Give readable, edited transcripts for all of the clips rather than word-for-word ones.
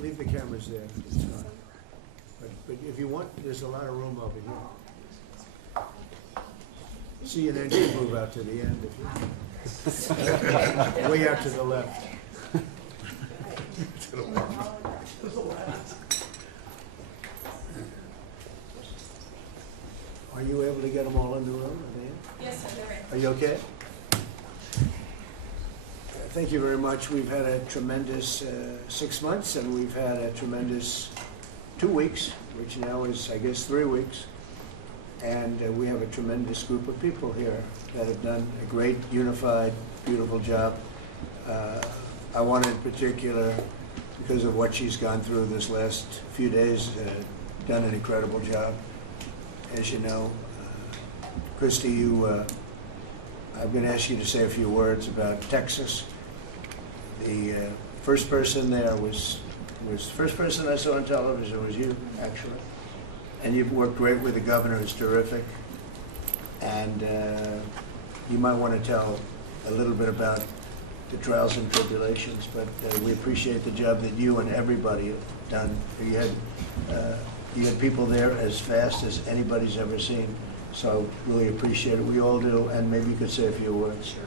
leave the cameras there. It's not. But if you want, there's a lot of room over here. See, and then you move out to the end. If you way out to the left. To the left. Are you able to get them all in the room? Are they in? Yes, they're in. Are you okay? Thank you very much. We've had a tremendous 6 months, and we've had a tremendous 2 weeks, which now is, I guess, 3 weeks. And we have a tremendous group of people here that have done a great, unified, beautiful job. I want in particular, because of what she's gone through this last few days, done an incredible job. As you know, Christy, I'm going to ask you to say a few words about Texas. The first person there was the first person I saw on television was you, actually. And you've worked great with the governor, who's terrific. And you might want to tell a little bit about the trials and tribulations, but we appreciate the job that you and everybody have done. You had people there as fast as anybody's ever seen, so really appreciate it. We all do, and maybe you could say a few words. Sure.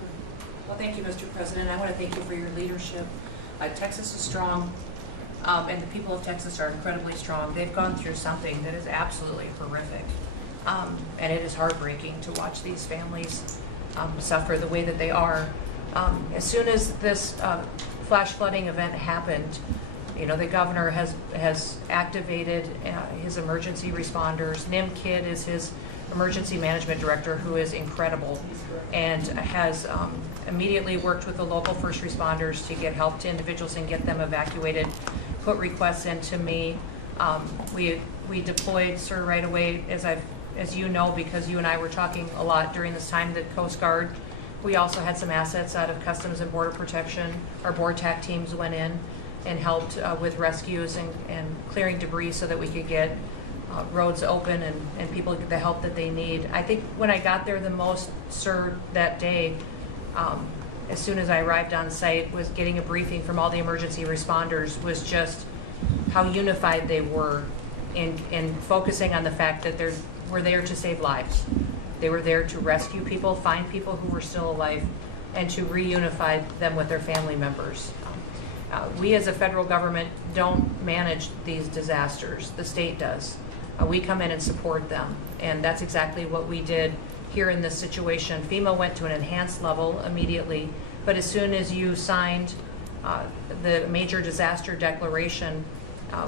Well, thank you, Mr. President. I want to thank you for your leadership. Texas is strong, and the people of Texas are incredibly strong. They've gone through something that is absolutely horrific, and it is heartbreaking to watch these families suffer the way that they are. As soon as this flash flooding event happened, you know, the governor has activated his emergency responders. Nim Kidd is his emergency management director, who is incredible, and has immediately worked with the local first responders to get help to individuals and get them evacuated, put requests into me. We deployed sort of right away, as you know, because you and I were talking a lot during this time, the Coast Guard. We also had some assets out of Customs and Border Protection. Our BORTAC teams went in and helped with rescues and clearing debris so that we could get roads open and people get the help that they need. I think when I got there the most, sir, that day, as soon as I arrived on site, was getting a briefing from all the emergency responders, was just how unified they were in focusing on the fact that we're there to save lives. They were there to rescue people, find people who were still alive, and to reunify them with their family members. We as a federal government don't manage these disasters. The state does. We come in and support them, and that's exactly what we did here in this situation. FEMA went to an enhanced level immediately, but as soon as you signed the major disaster declaration,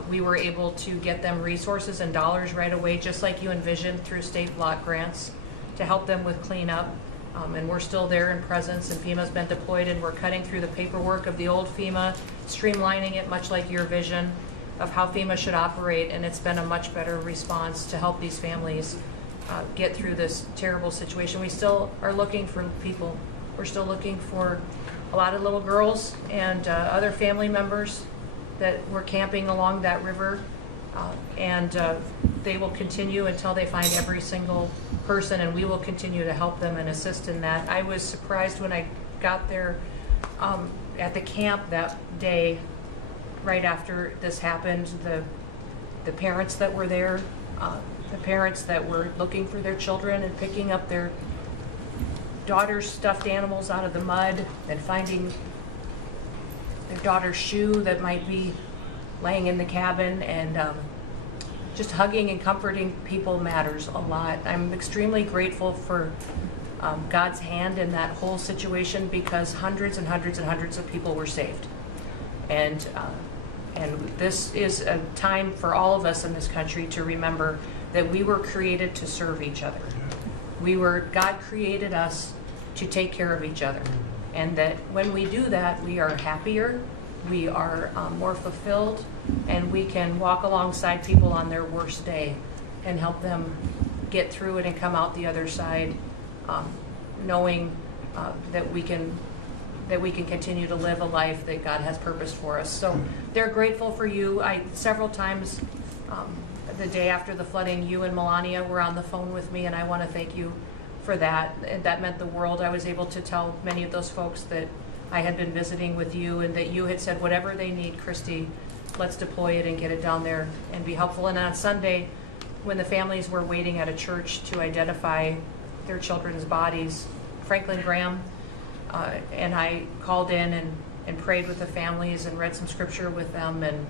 we were able to get them resources and dollars right away, just like you envisioned, through state block grants to help them with cleanup. And we're still there in presence, and FEMA's been deployed, and we're cutting through the paperwork of the old FEMA, streamlining it much like your vision of how FEMA should operate, and it's been a much better response to help these families get through this terrible situation. We still are looking for people. We're still looking for a lot of little girls and other family members that were camping along that river, and they will continue until they find every single person, and we will continue to help them and assist in that. I was surprised when I got there at the camp that day, right after this happened, the parents that were there, the parents that were looking for their children and picking up their daughter's stuffed animals out of the mud and finding their daughter's shoe that might be laying in the cabin, and just hugging and comforting people matters a lot. I'm extremely grateful for God's hand in that whole situation, because hundreds and hundreds and hundreds of people were saved. And this is a time for all of us in this country to remember that we were created to serve each other. God created us to take care of each other. And that when we do that, we are happier, we are more fulfilled, and we can walk alongside people on their worst day and help them get through it and come out the other side, knowing that we can continue to live a life that God has purposed for us. So they're grateful for you. Several times the day after the flooding, you and Melania were on the phone with me, and I want to thank you for that. That meant the world. I was able to tell many of those folks that I had been visiting with you, and that you had said whatever they need, Christy, let's deploy it and get it down there and be helpful. And on Sunday, when the families were waiting at a church to identify their children's bodies, Franklin Graham and I called in and prayed with the families and read some scripture with them, and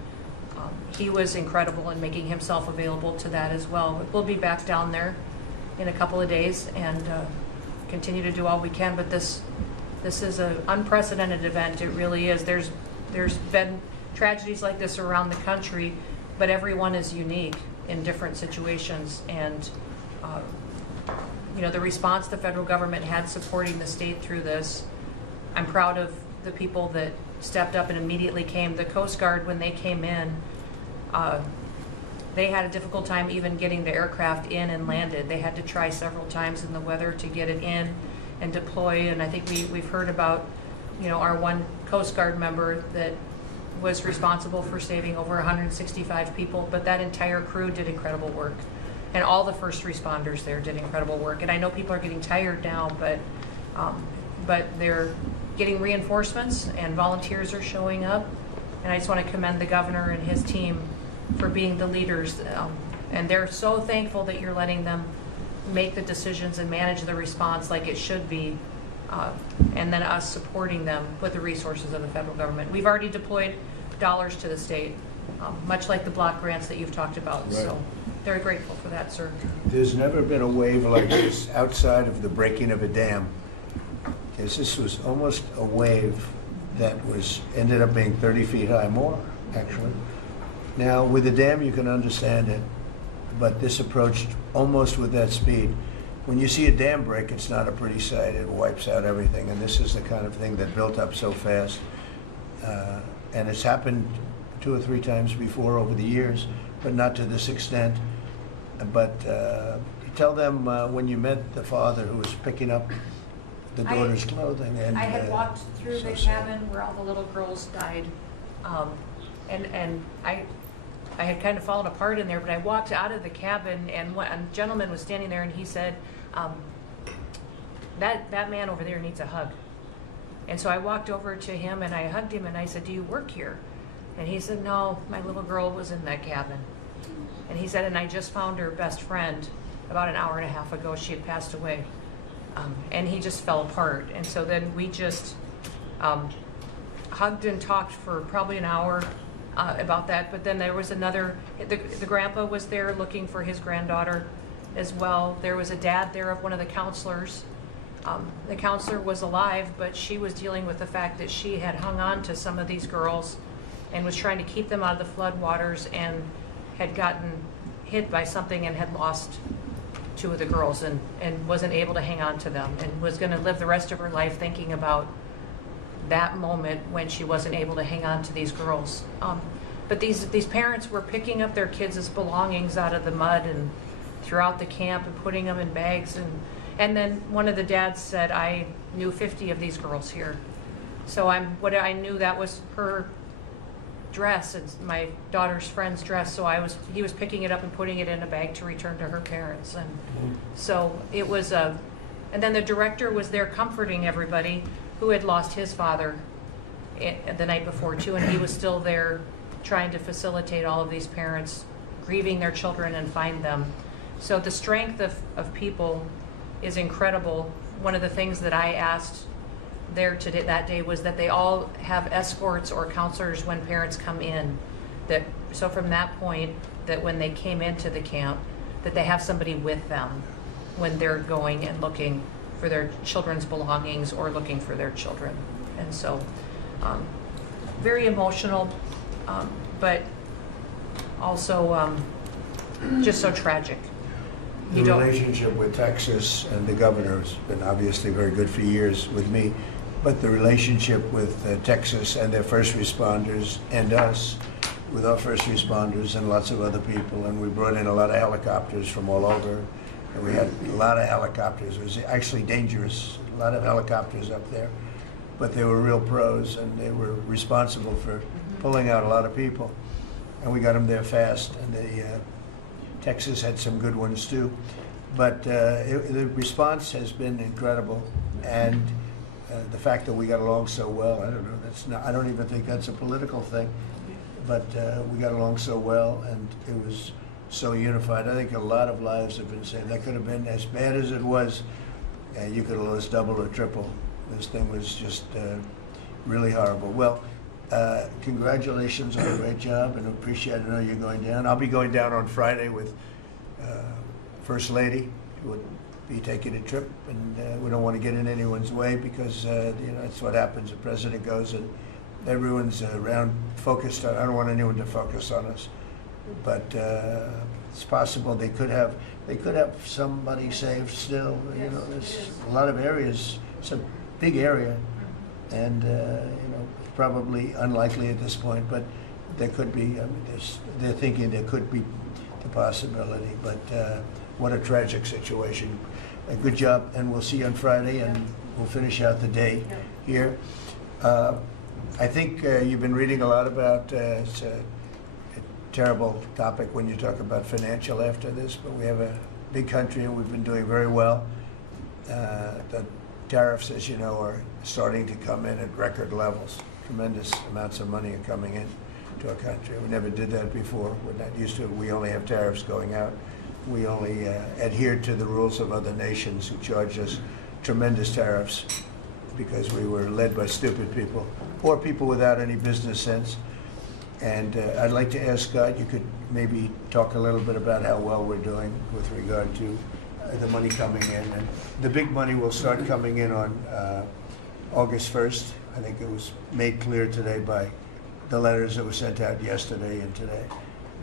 he was incredible in making himself available to that as well. We'll be back down there in a couple of days and continue to do all we can, but this is an unprecedented event. It really is. There's been tragedies like this around the country, but everyone is unique in different situations, and the response the federal government had supporting the state through this, I'm proud of the people that stepped up and immediately came. The Coast Guard, when they came in, they had a difficult time even getting the aircraft in and landed. They had to try several times in the weather to get it in and deploy, and I think we've heard about our one Coast Guard member that was responsible for saving over 165 people, but that entire crew did incredible work. And all the first responders there did incredible work. And I know people are getting tired now, but they're getting reinforcements and volunteers are showing up. And I just want to commend the governor and his team for being the leaders. And they're so thankful that you're letting them make the decisions and manage the response like it should be. And then us supporting them with the resources of the federal government. We've already deployed dollars to the state, much like the block grants that you've talked about. Right. So very grateful for that, sir. There's never been a wave like this outside of the breaking of a dam. Because this was almost a wave that ended up being 30 feet high, more actually. Now with the dam you can understand it, but this approached almost with that speed. When you see a dam break, it's not a pretty sight. It wipes out everything, and this is the kind of thing that built up so fast. And it's happened 2 or 3 times before over the years, but not to this extent. But tell them when you met the father who was picking up the daughter's clothing. And I had walked through the cabin where all the little girls died, and I had kind of fallen apart in there, but I walked out of the cabin, and a gentleman was standing there, and he said, that man over there needs a hug. And so I walked over to him, and I hugged him, and I said, do you work here? And he said, no, my little girl was in that cabin. And he said, and I just found her best friend about an hour and a half ago. She had passed away. And he just fell apart. And so then we just hugged and talked for probably an hour about that. But then there was the grandpa was there looking for his granddaughter as well. There was a dad there of one of the counselors. The counselor was alive, but she was dealing with the fact that she had hung on to some of these girls and was trying to keep them out of the floodwaters, and had gotten hit by something and had lost 2 of the girls and wasn't able to hang on to them, and was going to live the rest of her life thinking about that moment when she wasn't able to hang on to these girls. But these parents were picking up their kids' belongings out of the mud and throughout the camp and putting them in bags. And then one of the dads said, I knew 50 of these girls here. So I knew that was her dress and my daughter's friend's dress. So he was picking it up and putting it in a bag to return to her parents. And so it was and then the director was there comforting everybody who had lost his father the night before too. And he was still there trying to facilitate all of these parents grieving their children and find them. So the strength of people is incredible. One of the things that I asked there today, that day, was that they all have escorts or counselors when parents come in. So from that point, that when they came into the camp, that they have somebody with them when they're going and looking for their children's belongings or looking for their children. And so very emotional, but also just so tragic. The relationship with Texas and the governor has been obviously very good for years with me, but the relationship with Texas and their first responders and us with our first responders and lots of other people, and we brought in a lot of helicopters from all over, and we had a lot of helicopters. It was actually dangerous, a lot of helicopters up there, but they were real pros, and they were responsible for pulling out a lot of people, and we got them there fast, and Texas had some good ones too, but the response has been incredible, and the fact that we got along so well, I don't know, I don't even think that's a political thing, but we got along so well, and it was so unified. I think a lot of lives have been saved. That could have been as bad as it was. You could have lost double or triple. This thing was just really horrible. Well, congratulations on a great job, and appreciate it. I know you're going down. I'll be going down on Friday with First Lady, who would be taking a trip, and we don't want to get in anyone's way because that's what happens. The president goes and everyone's around focused on. I don't want anyone to focus on us, but it's possible they could have somebody saved still. There's a lot of areas. It's a big area, and probably unlikely at this point, but there could be. I mean, they're thinking there could be the possibility, but what a tragic situation. A good job, and we'll see you on Friday, and we'll finish out the day here. I think you've been reading a lot about it's a terrible topic when you talk about financial after this, but we have a big country and we've been doing very well. The tariffs, as you know, are starting to come in at record levels. Tremendous amounts of money are coming in to our country. We never did that before. We're not used to it. We only have tariffs going out. We only adhere to the rules of other nations who charge us tremendous tariffs because we were led by stupid people or people without any business sense. And I'd like to ask Scott, you could maybe talk a little bit about how well we're doing with regard to the money coming in. And the big money will start coming in on August 1st. I think it was made clear today by the letters that were sent out yesterday and today.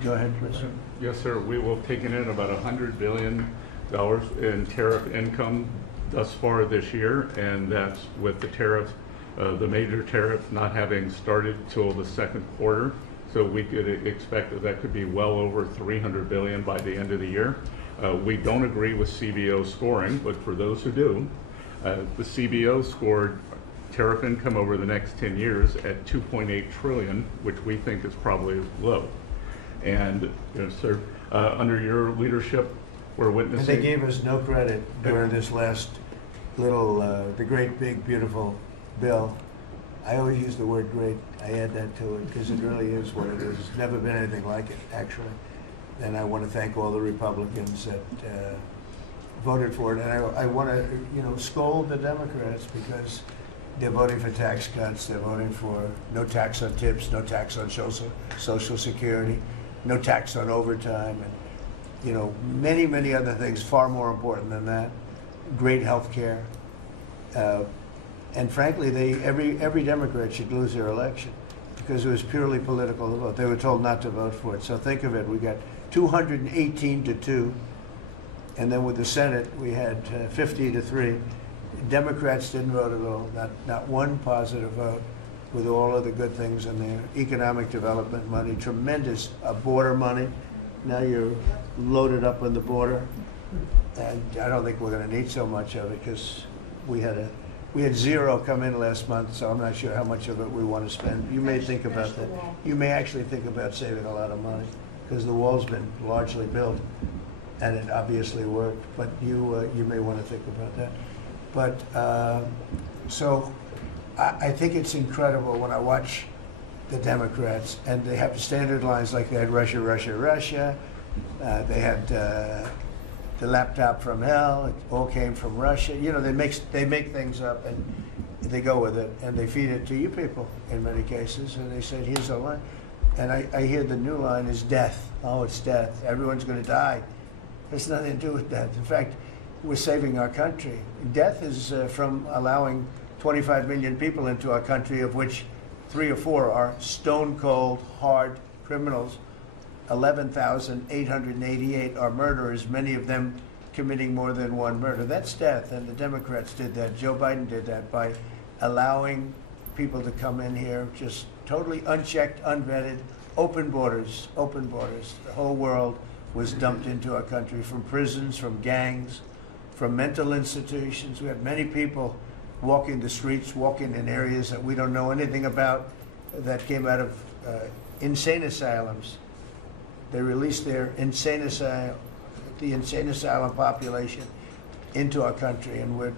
Go ahead, Chris. Yes, sir. We will have taken in about $100 billion in tariff income thus far this year, and that's with the tariff, the major tariff not having started till the second quarter. So we could expect that could be well over $300 billion by the end of the year. We don't agree with CBO scoring, but for those who do, the CBO scored tariff income over the next 10 years at 2.8 trillion, which we think is probably low. And sir, under your leadership, we're witnessing. And they gave us no credit during this last little, the great, big, beautiful bill. I always use the word great. I add that to it because it really is what it is. It's never been anything like it, actually. And I want to thank all the Republicans that voted for it. And I want to, scold the Democrats because they're voting for tax cuts. They're voting for no tax on tips, no tax on Social Security, no tax on overtime, and many, many other things far more important than that. Great health care. And frankly, every Democrat should lose their election because it was purely political to vote. They were told not to vote for it. So think of it. We got 218 to 2. And then with the Senate, we had 50 to 3. Democrats didn't vote at all. Not one positive vote with all of the good things in there. Economic development money, tremendous border money. Now you're loaded up on the border. And I don't think we're going to need so much of it because we had zero come in last month, so I'm not sure how much of it we want to spend. You may think about that. You may actually think about saving a lot of money because the wall's been largely built and it obviously worked, but you may want to think about that. But so I think it's incredible when I watch the Democrats and they have standard lines like they had Russia, Russia, Russia. They had the laptop from hell. It all came from Russia. They make things up and they go with it and they feed it to you people in many cases. And they said, here's a line. And I hear the new line is death. Oh, it's death. Everyone's going to die. There's nothing to do with death. In fact, we're saving our country. Death is from allowing 25 million people into our country, of which 3 or 4 are stone cold, hard criminals. 11,888 are murderers, many of them committing more than one murder. That's death, and the Democrats did that. Joe Biden did that by allowing people to come in here just totally unchecked, unvetted, open borders, open borders. The whole world was dumped into our country from prisons, from gangs, from mental institutions. We have many people walking the streets, walking in areas that we don't know anything about that came out of insane asylums. They released the insane asylum population into our country, and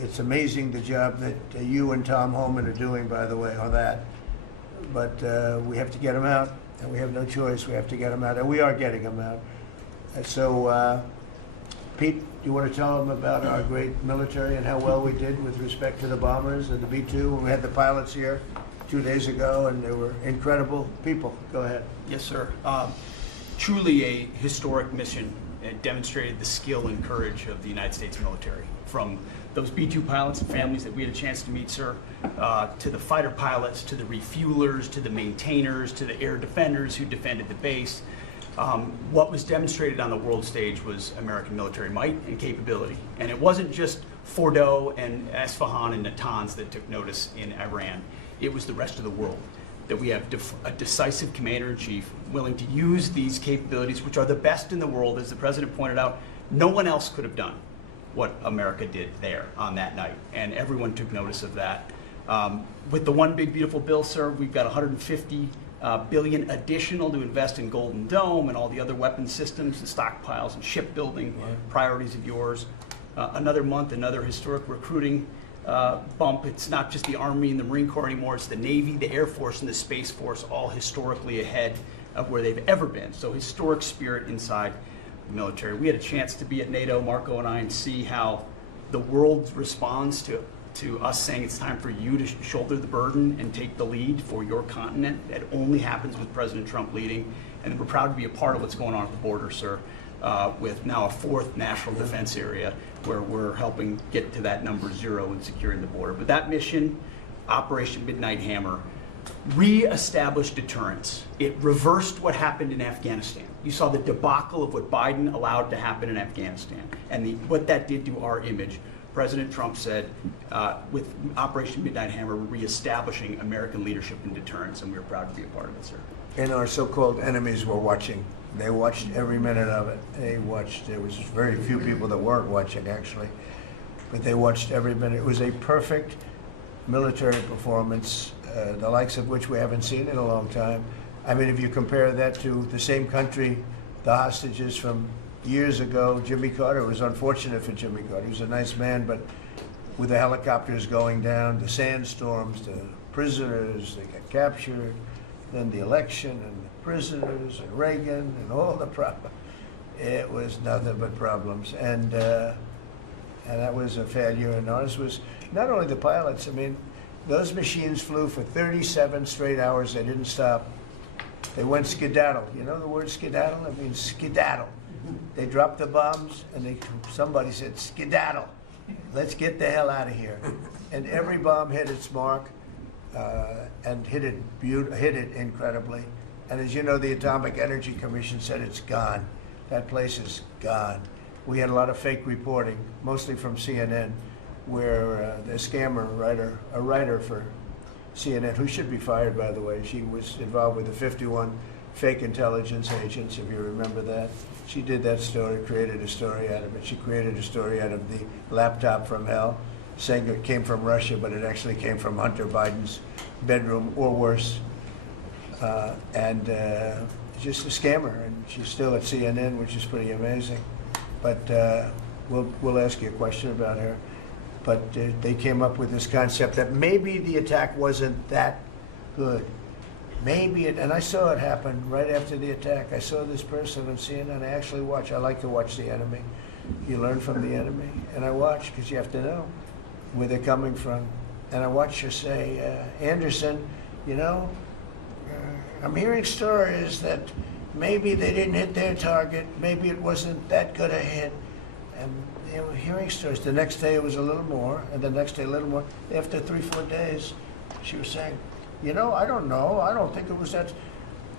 it's amazing the job that you and Tom Homan are doing, by the way, on that. but we have to get them out, and we have no choice. We have to get them out, and we are getting them out. And so, Pete, you want to tell them about our great military and how well we did with respect to the bombers and the B-2? When we had the pilots here 2 days ago, and they were incredible people. Go ahead. Yes, sir. Truly a historic mission. It demonstrated the skill and courage of the United States military. From those B-2 pilots and families that we had a chance to meet, sir, to the fighter pilots, to the refuelers, to the maintainers, to the air defenders who defended the base. What was demonstrated on the world stage was American military might and capability. And it wasn't just Fordo and Esfahan and Natanz that took notice in Iran. It was the rest of the world, that we have a decisive commander-in-chief willing to use these capabilities, which are the best in the world. As the president pointed out, no one else could have done what America did there on that night, and everyone took notice of that. With the One Big Beautiful Bill, sir, we've got $150 billion additional to invest in Golden Dome and all the other weapon systems and stockpiles and shipbuilding priorities of yours. Another month, another historic recruiting bump. It's not just the Army and the Marine Corps anymore, it's the Navy, the Air Force, and the Space Force, all historically ahead of where they've ever been. So historic spirit inside the military. We had a chance to be at NATO, Marco and I, and see how the world responds to us saying it's time for you to shoulder the burden and take the lead for your continent. That only happens with President Trump leading. And we're proud to be a part of what's going on at the border, sir, with now a fourth national defense area where we're helping get to that number 0 and securing the border. But that mission, Operation Midnight Hammer, re-established deterrence. It reversed what happened in Afghanistan. You saw the debacle of what Biden allowed to happen in Afghanistan and what that did to our image. President Trump said, with Operation Midnight Hammer, we're reestablishing American leadership and deterrence, and we're proud to be a part of it, sir. And our so-called enemies were watching. They watched every minute of it. They watched. There was very few people that weren't watching, actually, but they watched every minute. It was a perfect military performance, the likes of which we haven't seen in a long time. I mean, if you compare that to the same country, the hostages from years ago, Jimmy Carter, it was unfortunate for Jimmy Carter. He was a nice man, but with the helicopters going down, the sandstorms, the prisoners, they got captured, then the election and the prisoners and Reagan and all the problems. It was nothing but problems. And that was a failure. And ours was not only the pilots. I mean, those machines flew for 37 straight hours. They didn't stop. They went skedaddle. You know the word skedaddle? It means skedaddle. They dropped the bombs, and somebody said, skedaddle. Let's get the hell out of here. And every bomb hit its mark and hit it incredibly. And as you know, the Atomic Energy Commission said it's gone. That place is gone. We had a lot of fake reporting, mostly from CNN, where the scammer writer, a writer for CNN, who should be fired, by the way, she was involved with the 51 fake intelligence agents, if you remember that. She did that story, created a story out of it. She created a story out of the laptop from hell, saying it came from Russia, but it actually came from Hunter Biden's bedroom, or worse. Just a scammer, and she's still at CNN, which is pretty amazing. But we'll ask you a question about her. But they came up with this concept that maybe the attack wasn't that good. Maybe it, and I saw it happen right after the attack. I saw this person on CNN. I actually watch. I like to watch the enemy. You learn from the enemy. And I watch because you have to know where they're coming from. And I watched her say, Anderson, you know, I'm hearing stories that maybe they didn't hit their target. Maybe it wasn't that good a hit. And they were hearing stories. The next day it was a little more, and the next day a little more. After 3-4 days, she was saying, you know, I don't know. I don't think it was that.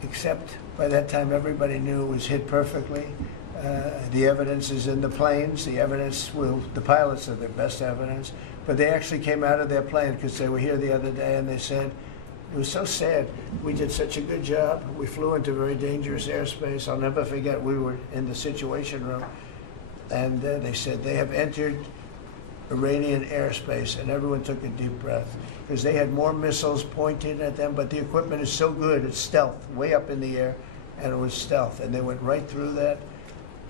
Except by that time, everybody knew it was hit perfectly. The evidence is in the planes. The evidence the pilots are the best evidence. But they actually came out of their plane because they were here the other day, and they said, it was so sad. We did such a good job. We flew into very dangerous airspace. I'll never forget, we were in the Situation Room, and they said they have entered Iranian airspace, and everyone took a deep breath because they had more missiles pointed at them, but the equipment is so good, it's stealth, way up in the air, and it was stealth, and they went right through that,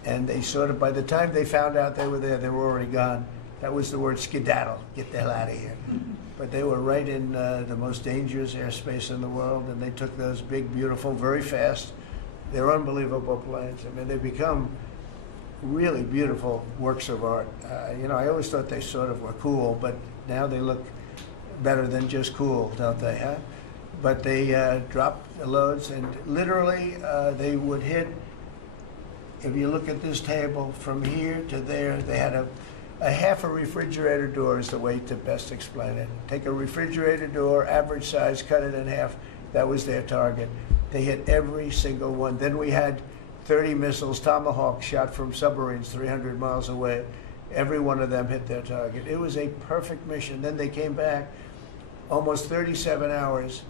and they sort of, by the time they found out they were there, they were already gone, That was the word skedaddle, get the hell out of here. But they were right in the most dangerous airspace in the world, and they took those big, beautiful, very fast. They're unbelievable planes. I mean, they become really beautiful works of art. You know, I always thought they sort of were cool, but now they look better than just cool, don't they, huh? But they dropped the loads, and literally they would hit, if you look at this table, from here to there, they had a half a refrigerator door is the way to best explain it. Take a refrigerator door, average size, cut it in half. That was their target. They hit every single one. Then we had 30 missiles, Tomahawk, shot from submarines 300 miles away. Every one of them hit their target. It was a perfect mission. Then they came back, almost 37 hours.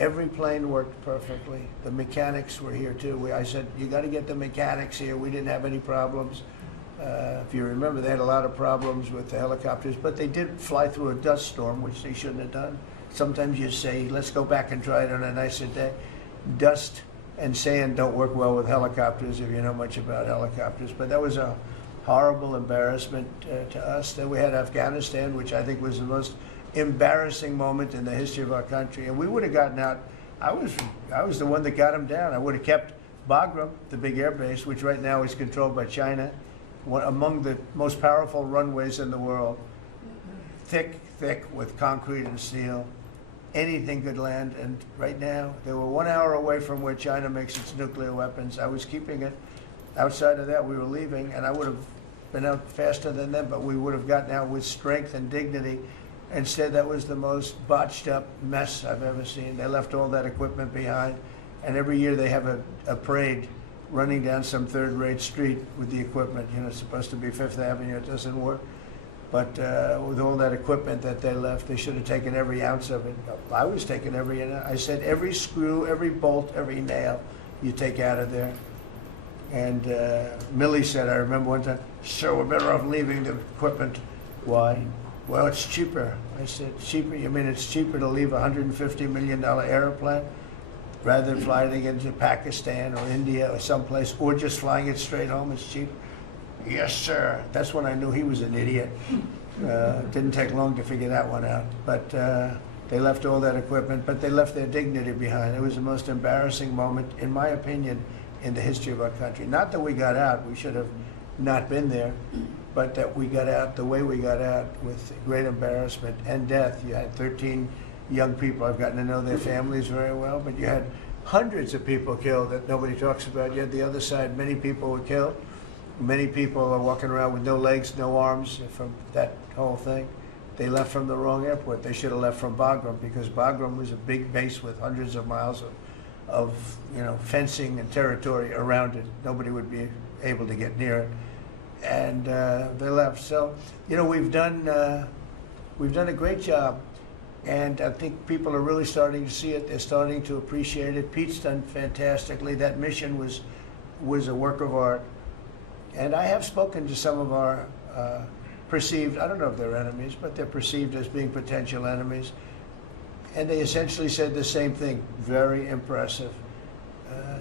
Every plane worked perfectly. The mechanics were here too. I said, you got to get the mechanics here. We didn't have any problems. If you remember, they had a lot of problems with the helicopters, but they did fly through a dust storm, which they shouldn't have done. Sometimes you say, let's go back and try it on a nicer day. Dust and sand don't work well with helicopters if you know much about helicopters, but that was a horrible embarrassment to us. Then we had Afghanistan, which I think was the most embarrassing moment in the history of our country, and we would have gotten out. I was the one that got them down. I would have kept Bagram, the big air base, which right now is controlled by China, one among the most powerful runways in the world, thick with concrete and steel. Anything could land, and right now they were 1 hour away from where China makes its nuclear weapons. I was keeping it. Outside of that, we were leaving, and I would have been out faster than them, but we would have gotten out with strength and dignity. Instead, that was the most botched up mess I've ever seen. They left all that equipment behind, and every year they have a parade running down some third-rate street with the equipment. You know, it's supposed to be Fifth Avenue. It doesn't work. But with all that equipment that they left, they should have taken every ounce of it. I was taking every ounce. I said every screw, every bolt, every nail you take out of there. And Millie said, I remember one time, sir, we're better off leaving the equipment. Why? Well, it's cheaper. I said, cheaper? You mean it's cheaper to leave a $150 million airplane rather than flying it into Pakistan or India or someplace, or just flying it straight home? It's cheaper. Yes, sir. That's when I knew he was an idiot. Didn't take long to figure that one out. But they left all that equipment, but they left their dignity behind. It was the most embarrassing moment, in my opinion, in the history of our country. Not that we got out. We should have not been there. But that we got out the way we got out, with great embarrassment and death. You had 13 young people. I've gotten to know their families very well, but you had hundreds of people killed that nobody talks about. You had the other side, many people were killed. Many people are walking around with no legs, no arms from that whole thing. They left from the wrong airport. They should have left from Bagram, because Bagram was a big base with hundreds of miles of fencing and territory around it. Nobody would be able to get near it. And they left. So, we've done a great job, and I think people are really starting to see it. They're starting to appreciate it. Pete's done fantastically. That mission was a work of art. And I have spoken to some of our perceived, I don't know if they're enemies, but they're perceived as being potential enemies. And they essentially said the same thing. Very impressive.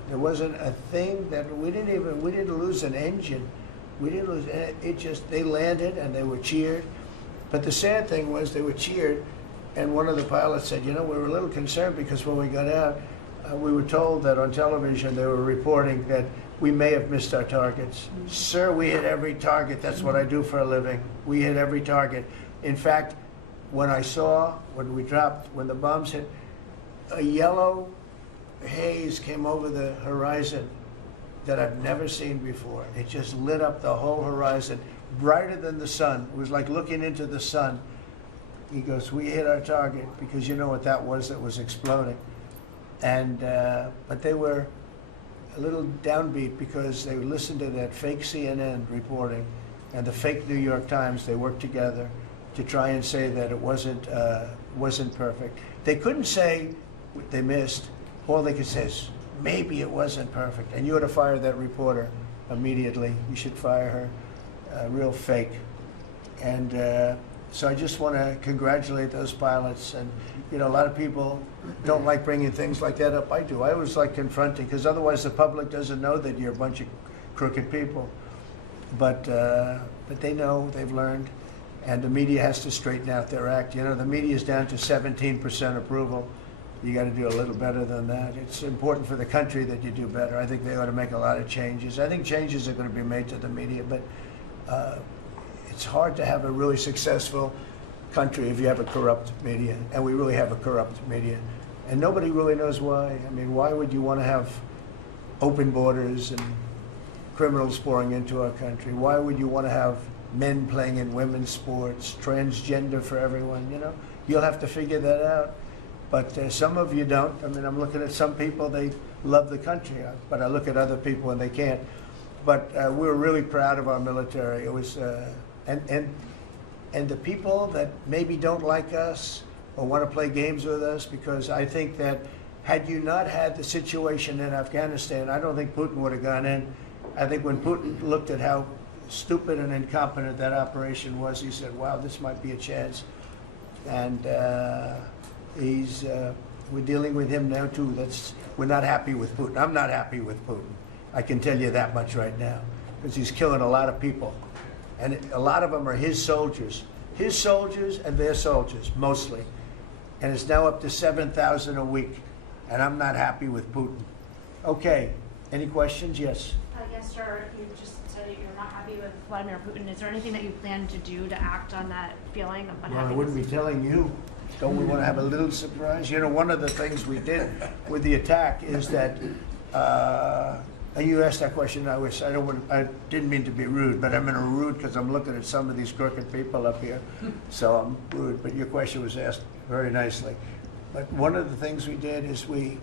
There wasn't a thing that we didn't lose an engine. We didn't lose it. They landed and they were cheered. But the sad thing was they were cheered, and one of the pilots said, we were a little concerned because when we got out, we were told that on television they were reporting that we may have missed our targets. Sir, we hit every target. That's what I do for a living. We hit every target. In fact, when the bombs hit, a yellow haze came over the horizon that I've never seen before. It just lit up the whole horizon, brighter than the sun. It was like looking into the sun. He goes, we hit our target, because you know what that was exploding. And but they were a little downbeat because they listened to that fake CNN reporting and the fake New York Times. They worked together to try and say that it wasn't perfect. They couldn't say they missed. All they could say is, maybe it wasn't perfect. And you ought to fire that reporter immediately. You should fire her. Real fake. And so I just want to congratulate those pilots. And, a lot of people don't like bringing things like that up. I do. I always like confronting, because otherwise the public doesn't know that you're a bunch of crooked people. But they know, they've learned. and the media has to straighten out their act. You know, the media is down to 17% approval. You got to do a little better than that. It's important for the country that you do better. I think they ought to make a lot of changes. I think changes are going to be made to the media, but it's hard to have a really successful country if you have a corrupt media, and we really have a corrupt media. And nobody really knows why. I mean, why would you want to have open borders and criminals pouring into our country? Why would you want to have men playing in women's sports, transgender for everyone? You know, you'll have to figure that out. But some of you don't. I mean, I'm looking at some people, they love the country, but I look at other people and they can't. But we're really proud of our military. It was, and the people that maybe don't like us or want to play games with us, because I think that had you not had the situation in Afghanistan, I don't think Putin would have gone in. I think when Putin looked at how stupid and incompetent that operation was, he said, wow, this might be a chance. And we're dealing with him now too. We're not happy with Putin. I'm not happy with Putin. I can tell you that much right now, because he's killing a lot of people. And a lot of them are his soldiers and their soldiers, mostly. And it's now up to 7,000 a week. And I'm not happy with Putin. Okay, any questions? Yes. Yes, sir. You just said that you're not happy with Vladimir Putin. Is there anything that you plan to do to act on that feeling of unhappiness? Well, I wouldn't be telling you. Don't we want to have a little surprise? You know, one of the things we did with the attack is that, and you asked that question, I didn't mean to be rude, but I'm in a rude because I'm looking at some of these crooked people up here, so I'm rude, but your question was asked very nicely. But one of the things we did is we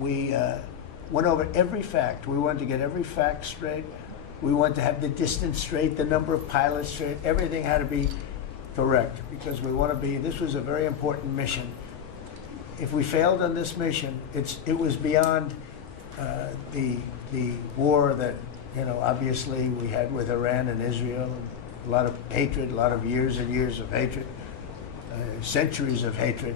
went over every fact. We wanted to get every fact straight. We wanted to have the distance straight, the number of pilots straight. Everything had to be correct, because we want to be, this was a very important mission. If we failed on this mission, it was beyond the war that, you know, obviously we had with Iran and Israel, a lot of hatred, a lot of years and years of hatred, centuries of hatred.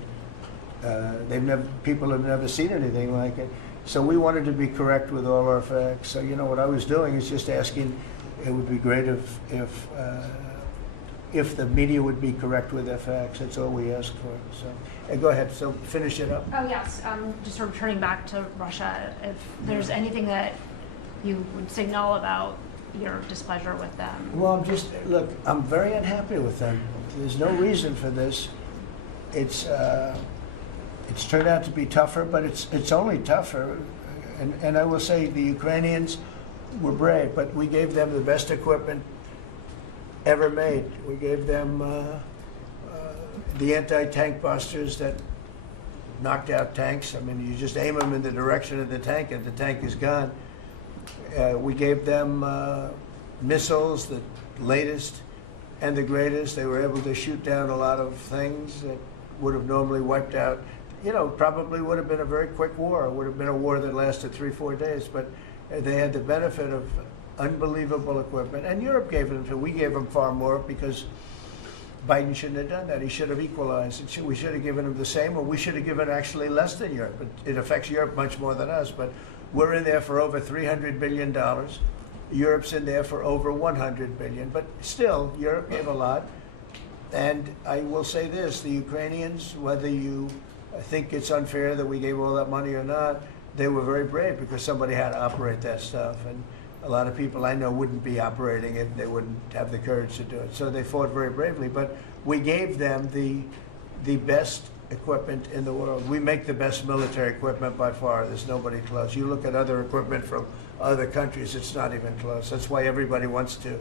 People have never seen anything like it. So we wanted to be correct with all our facts. So, you know, what I was doing is just asking, it would be great if the media would be correct with their facts. That's all we asked for. So, go ahead. So finish it up. Oh, yes. Just returning back to Russia, if there's anything that you would signal about your displeasure with them. Well, look, I'm very unhappy with them. There's no reason for this. It's turned out to be tougher, but it's only tougher. And I will say the Ukrainians were brave, but we gave them the best equipment ever made. We gave them the anti-tank busters that knocked out tanks. I mean, you just aim them in the direction of the tank and the tank is gone. We gave them missiles, the latest and the greatest. They were able to shoot down a lot of things that would have normally wiped out. You know, probably would have been a very quick war. It would have been a war that lasted 3-4 days, but they had the benefit of unbelievable equipment. And Europe gave them to. We gave them far more because Biden shouldn't have done that. He should have equalized. We should have given them the same, or we should have given actually less than Europe. It affects Europe much more than us, but we're in there for over $300 billion. Europe's in there for over $100 billion, but still, Europe gave a lot. And I will say this, the Ukrainians, whether you think it's unfair that we gave all that money or not, they were very brave because somebody had to operate that stuff. And a lot of people I know wouldn't be operating it. They wouldn't have the courage to do it. So they fought very bravely. But we gave them the best equipment in the world. We make the best military equipment by far. There's nobody close. You look at other equipment from other countries, it's not even close. That's why everybody wants to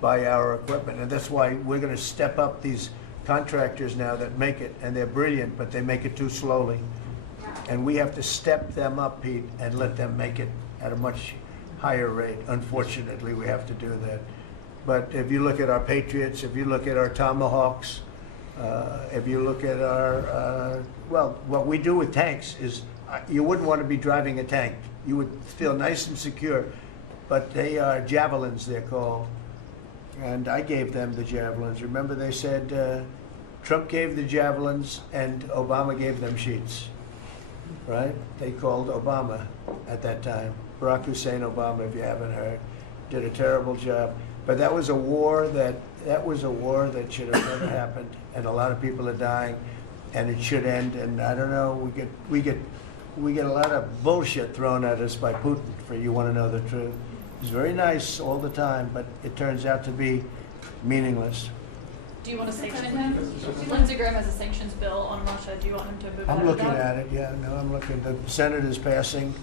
buy our equipment. And that's why we're going to step up these contractors now that make it, and they're brilliant, but they make it too slowly. And we have to step them up, Pete, and let them make it at a much higher rate. Unfortunately, we have to do that. But if you look at our Patriots, if you look at our Tomahawks, if you look at our, well, what we do with tanks is, you wouldn't want to be driving a tank. You would feel nice and secure, but they are javelins, they're called. And I gave them the javelins. Remember they said Trump gave the javelins and Obama gave them sheets, right? They called Obama at that time. Barack Hussein Obama, if you haven't heard, did a terrible job. But that was a war that that was a war that should have never happened, and a lot of people are dying, and it should end. And I don't know, we get a lot of bullshit thrown at us by Putin for you want to know the truth. He's very nice all the time, but it turns out to be meaningless. Do you want to sanction him? Lindsey Graham has a sanctions bill on Russia. Do you want him to move I'm looking that? at it, yeah, no, I'm looking. The Senate is passing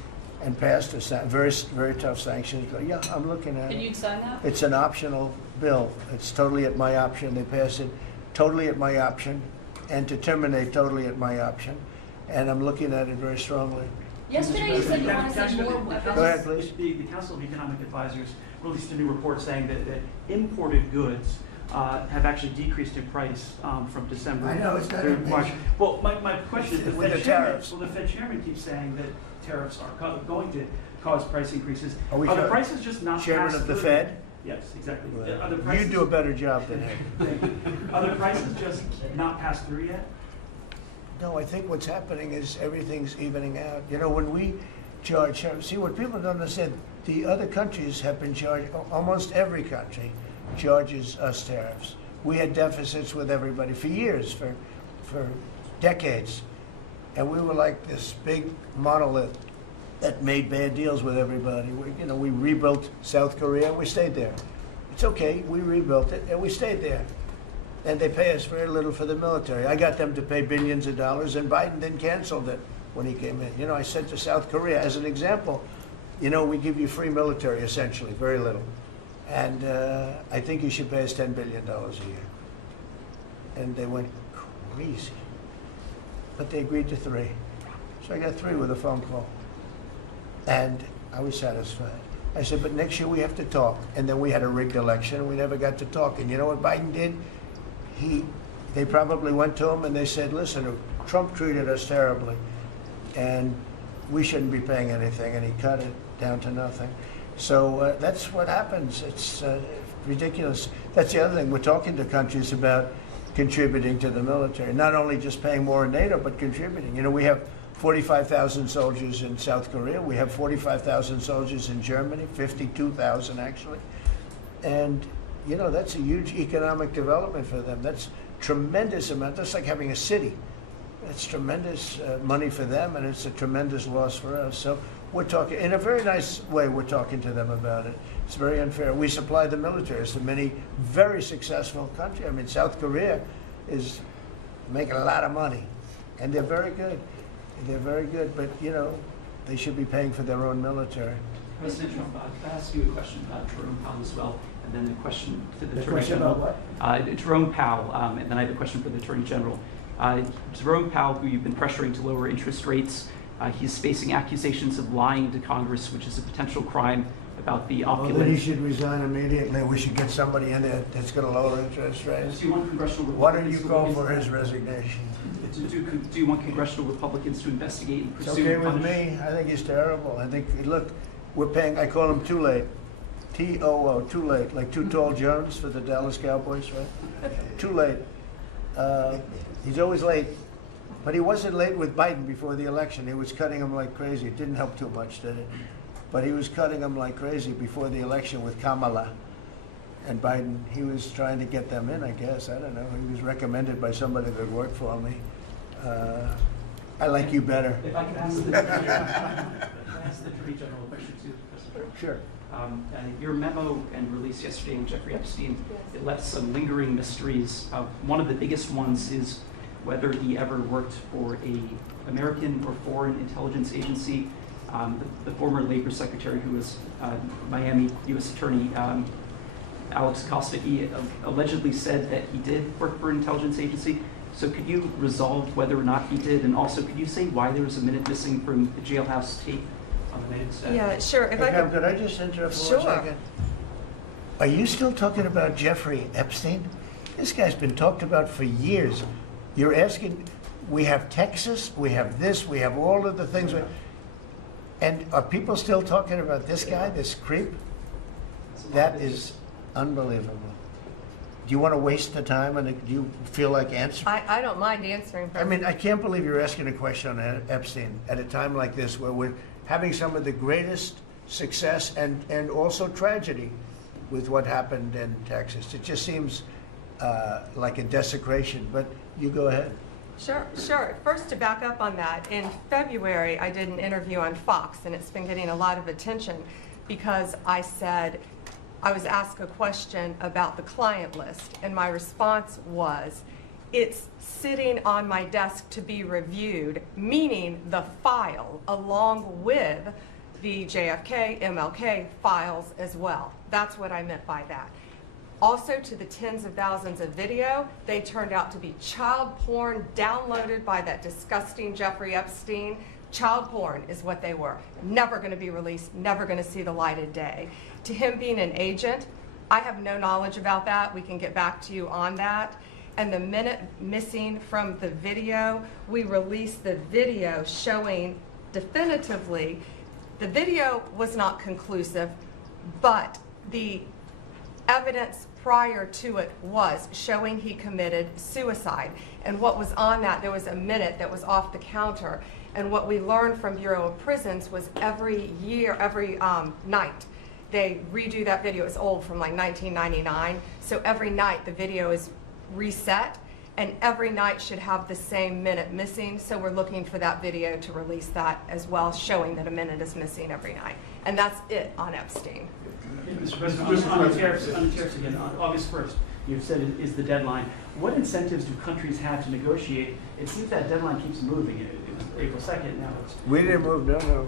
and passed a very, very tough sanctions bill. Yeah, I'm looking at Can it. you sign that? It's an optional bill. It's totally at my option. They pass it totally at my option, and to terminate totally at my option. And I'm looking at it very strongly. Yesterday you said you want to send more weapons. Go ahead, please. The Council of Economic Advisors released a new report saying that imported goods have actually decreased in price from December I know, it's not through amazing. March. Well, my question is, With the tariffs. the Fed chairman keeps saying that tariffs are going to cause price increases. Are we Are the sure? prices just not Chairman passed of the through? Fed? Yes, exactly. Well, Are the you prices, do a better job than him. are the prices just not passed through yet? No, I think what's happening is everything's evening out. You know, when we charge, see, what people don't understand, the other countries have been charged, almost every country charges us tariffs. We had deficits with everybody for years, for decades. And we were like this big monolith that made bad deals with everybody. We rebuilt South Korea and we stayed there. It's okay, we rebuilt it and we stayed there. And they pay us very little for the military. I got them to pay billions of dollars, and Biden then canceled it when he came in. You know, I said to South Korea, as an example, you know, we give you free military, essentially, very little. And I think you should pay us $10 billion a year. And they went crazy. But they agreed to 3. So I got 3 with a phone call. And I was satisfied. I said, but next year we have to talk. And then we had a rigged election, and we never got to talk. And you know what Biden did? They probably went to him and they said, listen, Trump treated us terribly, and we shouldn't be paying anything, and he cut it down to nothing. So that's what happens. It's ridiculous. That's the other thing. We're talking to countries about contributing to the military, not only just paying more in NATO, but contributing. You know, we have 45,000 soldiers in South Korea. We have 45,000 soldiers in Germany, 52,000 actually. And you know, that's a huge economic development for them. That's tremendous amount. That's like having a city. It's tremendous money for them, and it's a tremendous loss for us. So we're talking, in a very nice way, we're talking to them about it. It's very unfair. We supply the militaries to many very successful countries. I mean, South Korea is making a lot of money, and they're very good. They're very good, but, you know, they should be paying for their own military. President Trump, I'll ask you a question about Jerome Powell as well, and then the question to the Attorney question General. about what? Jerome Powell, and then I have a question for the Attorney General. Jerome Powell, who you've been pressuring to lower interest rates, he's facing accusations of lying to Congress, which is a potential crime about the Well, opulent. then he should resign immediately. We should get somebody in there that's going to lower interest rates. Do you want congressional Why don't Republicans you to call look for into his resignation? Do you want congressional Republicans to investigate and It's pursue okay and with punish? me. I think he's terrible. I think, look, we're paying, I call him Too Late. T-O-O, Too Late, like Too Tall Jones for the Dallas Cowboys, right? Too late. He's always late. But he wasn't late with Biden before the election. He was cutting him like crazy. It didn't help too much, did it? But he was cutting him like crazy before the election with Kamala and Biden. He was trying to get them in, I guess. I don't know. He was recommended by somebody that worked for me. I like you better. If I can ask the Attorney General a question too, President. Sure. Your memo and release yesterday on Jeffrey Epstein, it left some lingering mysteries. One of the biggest ones is whether he ever worked for a American or foreign intelligence agency. The former Labor Secretary, who was Miami U.S. Attorney Alex Acosta, he allegedly said that he did work for an intelligence agency. So could you resolve whether or not he did, and also could you say why there was a minute missing from the jailhouse tape on the main staff? Yeah, sure. If I Hey, could, could I just interrupt for Sure. 1 second? Are you still talking about Jeffrey Epstein? This guy's been talked about for years. You're asking, we have Texas, we have this, we have all of the things. And are people still talking about this guy, this creep? That is unbelievable. Do you want to waste the time, and do you feel like answering? I don't mind answering. I mean, I can't believe you're asking a question on Epstein at a time like this where we're having some of the greatest success and also tragedy with what happened in Texas. It just seems like a desecration, but you go ahead. Sure, sure. First, to back up on that, in February, I did an interview on Fox, and it's been getting a lot of attention because I said, I was asked a question about the client list, and my response was, it's sitting on my desk to be reviewed, meaning the file along with the JFK, MLK files as well. That's what I meant by that. Also, to the tens of thousands of video, they turned out to be child porn downloaded by that disgusting Jeffrey Epstein. Child porn is what they were. Never going to be released, never going to see the light of day. To him being an agent, I have no knowledge about that. We can get back to you on that. And the minute missing from the video, we released the video showing definitively the video was not conclusive, but the evidence prior to it was showing he committed suicide. And what was on that, there was a minute that was off the counter. And what we learned from Bureau of Prisons was every year, every night, they redo that video. It's old, from like 1999. So every night the video is reset, and every night should have the same minute missing. So we're looking for that video to release that as well, showing that a minute is missing every night. And that's it on Epstein. Mr. President, on the tariffs again, on August 1st, you've said is the deadline. What incentives do countries have to negotiate? It seems that deadline keeps moving. It was April 2nd, now it's... We didn't move, no.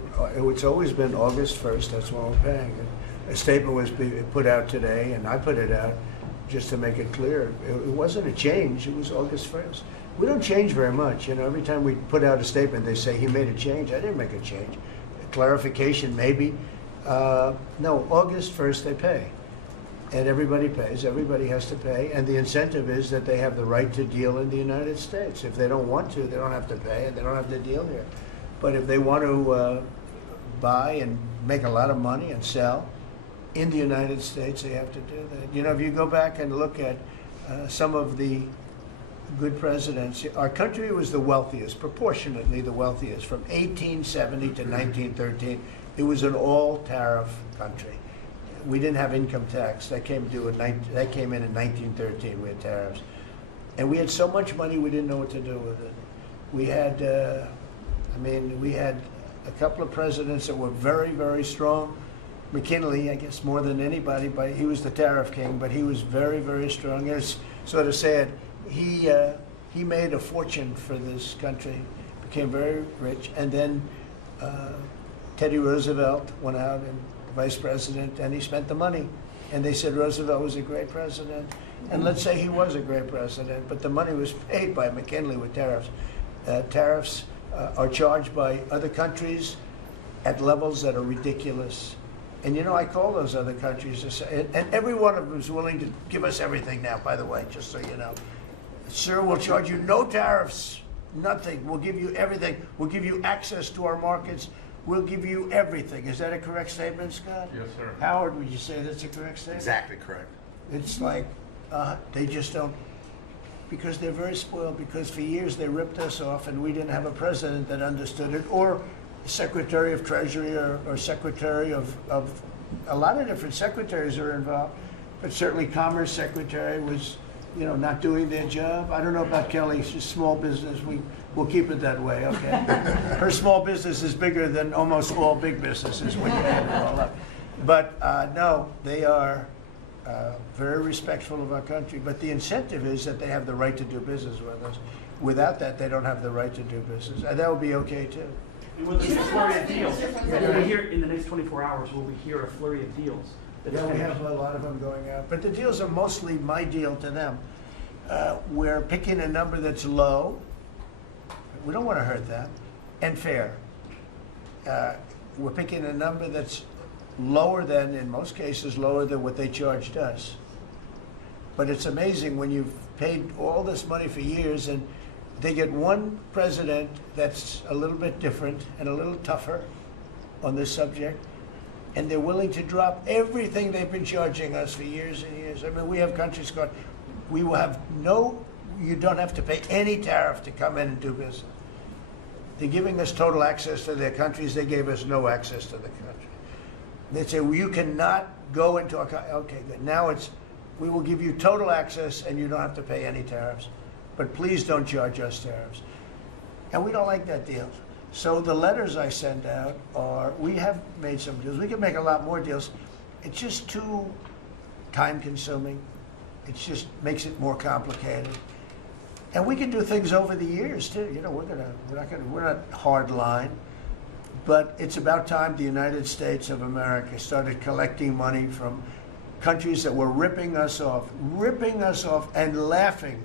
It's always been August 1st, that's when we're paying. A statement was put out today, and I put it out just to make it clear. It wasn't a change, it was August 1st. We don't change very much, you know. Every time we put out a statement, they say he made a change. I didn't make a change. A clarification, maybe. No, August 1st they pay. And everybody pays, everybody has to pay, and the incentive is that they have the right to deal in the United States. If they don't want to, they don't have to pay, and they don't have to deal here. But if they want to buy and make a lot of money and sell in the United States, they have to do that. You know, if you go back and look at some of the good presidents, our country was the wealthiest, proportionately the wealthiest, from 1870 to 1913. It was an all-tariff country. We didn't have income tax. That came in in 1913. We had tariffs. And we had so much money we didn't know what to do with it. We had, we had a couple of presidents that were very, very strong. McKinley, I guess more than anybody, but he was the tariff king, but he was very, very strong. It's sort of sad. He made a fortune for this country, became very rich, and then Teddy Roosevelt went out and vice president, and he spent the money. And they said Roosevelt was a great president. And let's say he was a great president, but the money was paid by McKinley with tariffs. Tariffs are charged by other countries at levels that are ridiculous. And you know, I call those other countries, and every one of them is willing to give us everything now, by the way, just so you know. Sir, we'll charge you no tariffs, nothing. We'll give you everything. We'll give you access to our markets. We'll give you everything. Is that a correct statement, Scott? Yes, sir. Howard, would you say that's a correct statement? Exactly correct. It's like they just don't, because they're very spoiled, because for years they ripped us off and we didn't have a president that understood it, or Secretary of Treasury or Secretary of a lot of different secretaries are involved, but certainly Commerce Secretary was, you know, not doing their job. I don't know about Kelly, she's small business, we'll keep it that way, okay? Her small business is bigger than almost all big businesses when you add it all up. But no, they are very respectful of our country, but the incentive is that they have the right to do business with us. Without that, they don't have the right to do business, and that would be okay too. And with this flurry of deals, will we hear in the next 24 hours, will we hear a flurry of deals? Yeah, we have a lot of them going out, but the deals are mostly my deal to them. We're picking a number that's low. We don't want to hurt them, and fair. We're picking a number that's lower than, in most cases, lower than what they charged us. But it's amazing when you've paid all this money for years and they get one president that's a little bit different and a little tougher on this subject, and they're willing to drop everything they've been charging us for years and years. I mean, we have countries going, we will have you don't have to pay any tariff to come in and do business. They're giving us total access to their countries. They gave us no access to the country. They'd say, well, you cannot go into our country. Okay, good. Now it's, we will give you total access and you don't have to pay any tariffs. But please don't charge us tariffs. And we don't like that deal. So the letters I send out are, we have made some deals. We can make a lot more deals. It's just too time consuming. It just makes it more complicated. And we can do things over the years too. You know, we're not hard line. But it's about time the United States of America started collecting money from countries that were ripping us off and laughing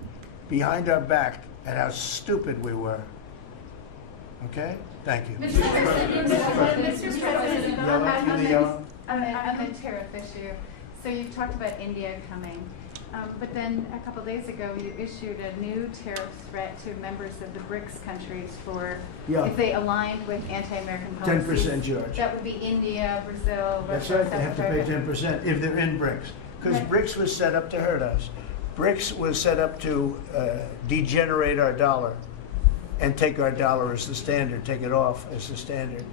behind our back at how stupid we were. Okay? Thank you. Mr. President, on the tariff issue, so you talked about India coming, but then a couple days ago you issued a new tariff threat to members of the BRICS countries for if they aligned with anti-American policies. 10% charge. That would be India, Brazil, That's Russia, right, they have to pay 10% if they're in BRICS. Because Right. BRICS was set up to hurt us. BRICS was set up to degenerate our dollar and take our dollar as the standard, take it off as the standard.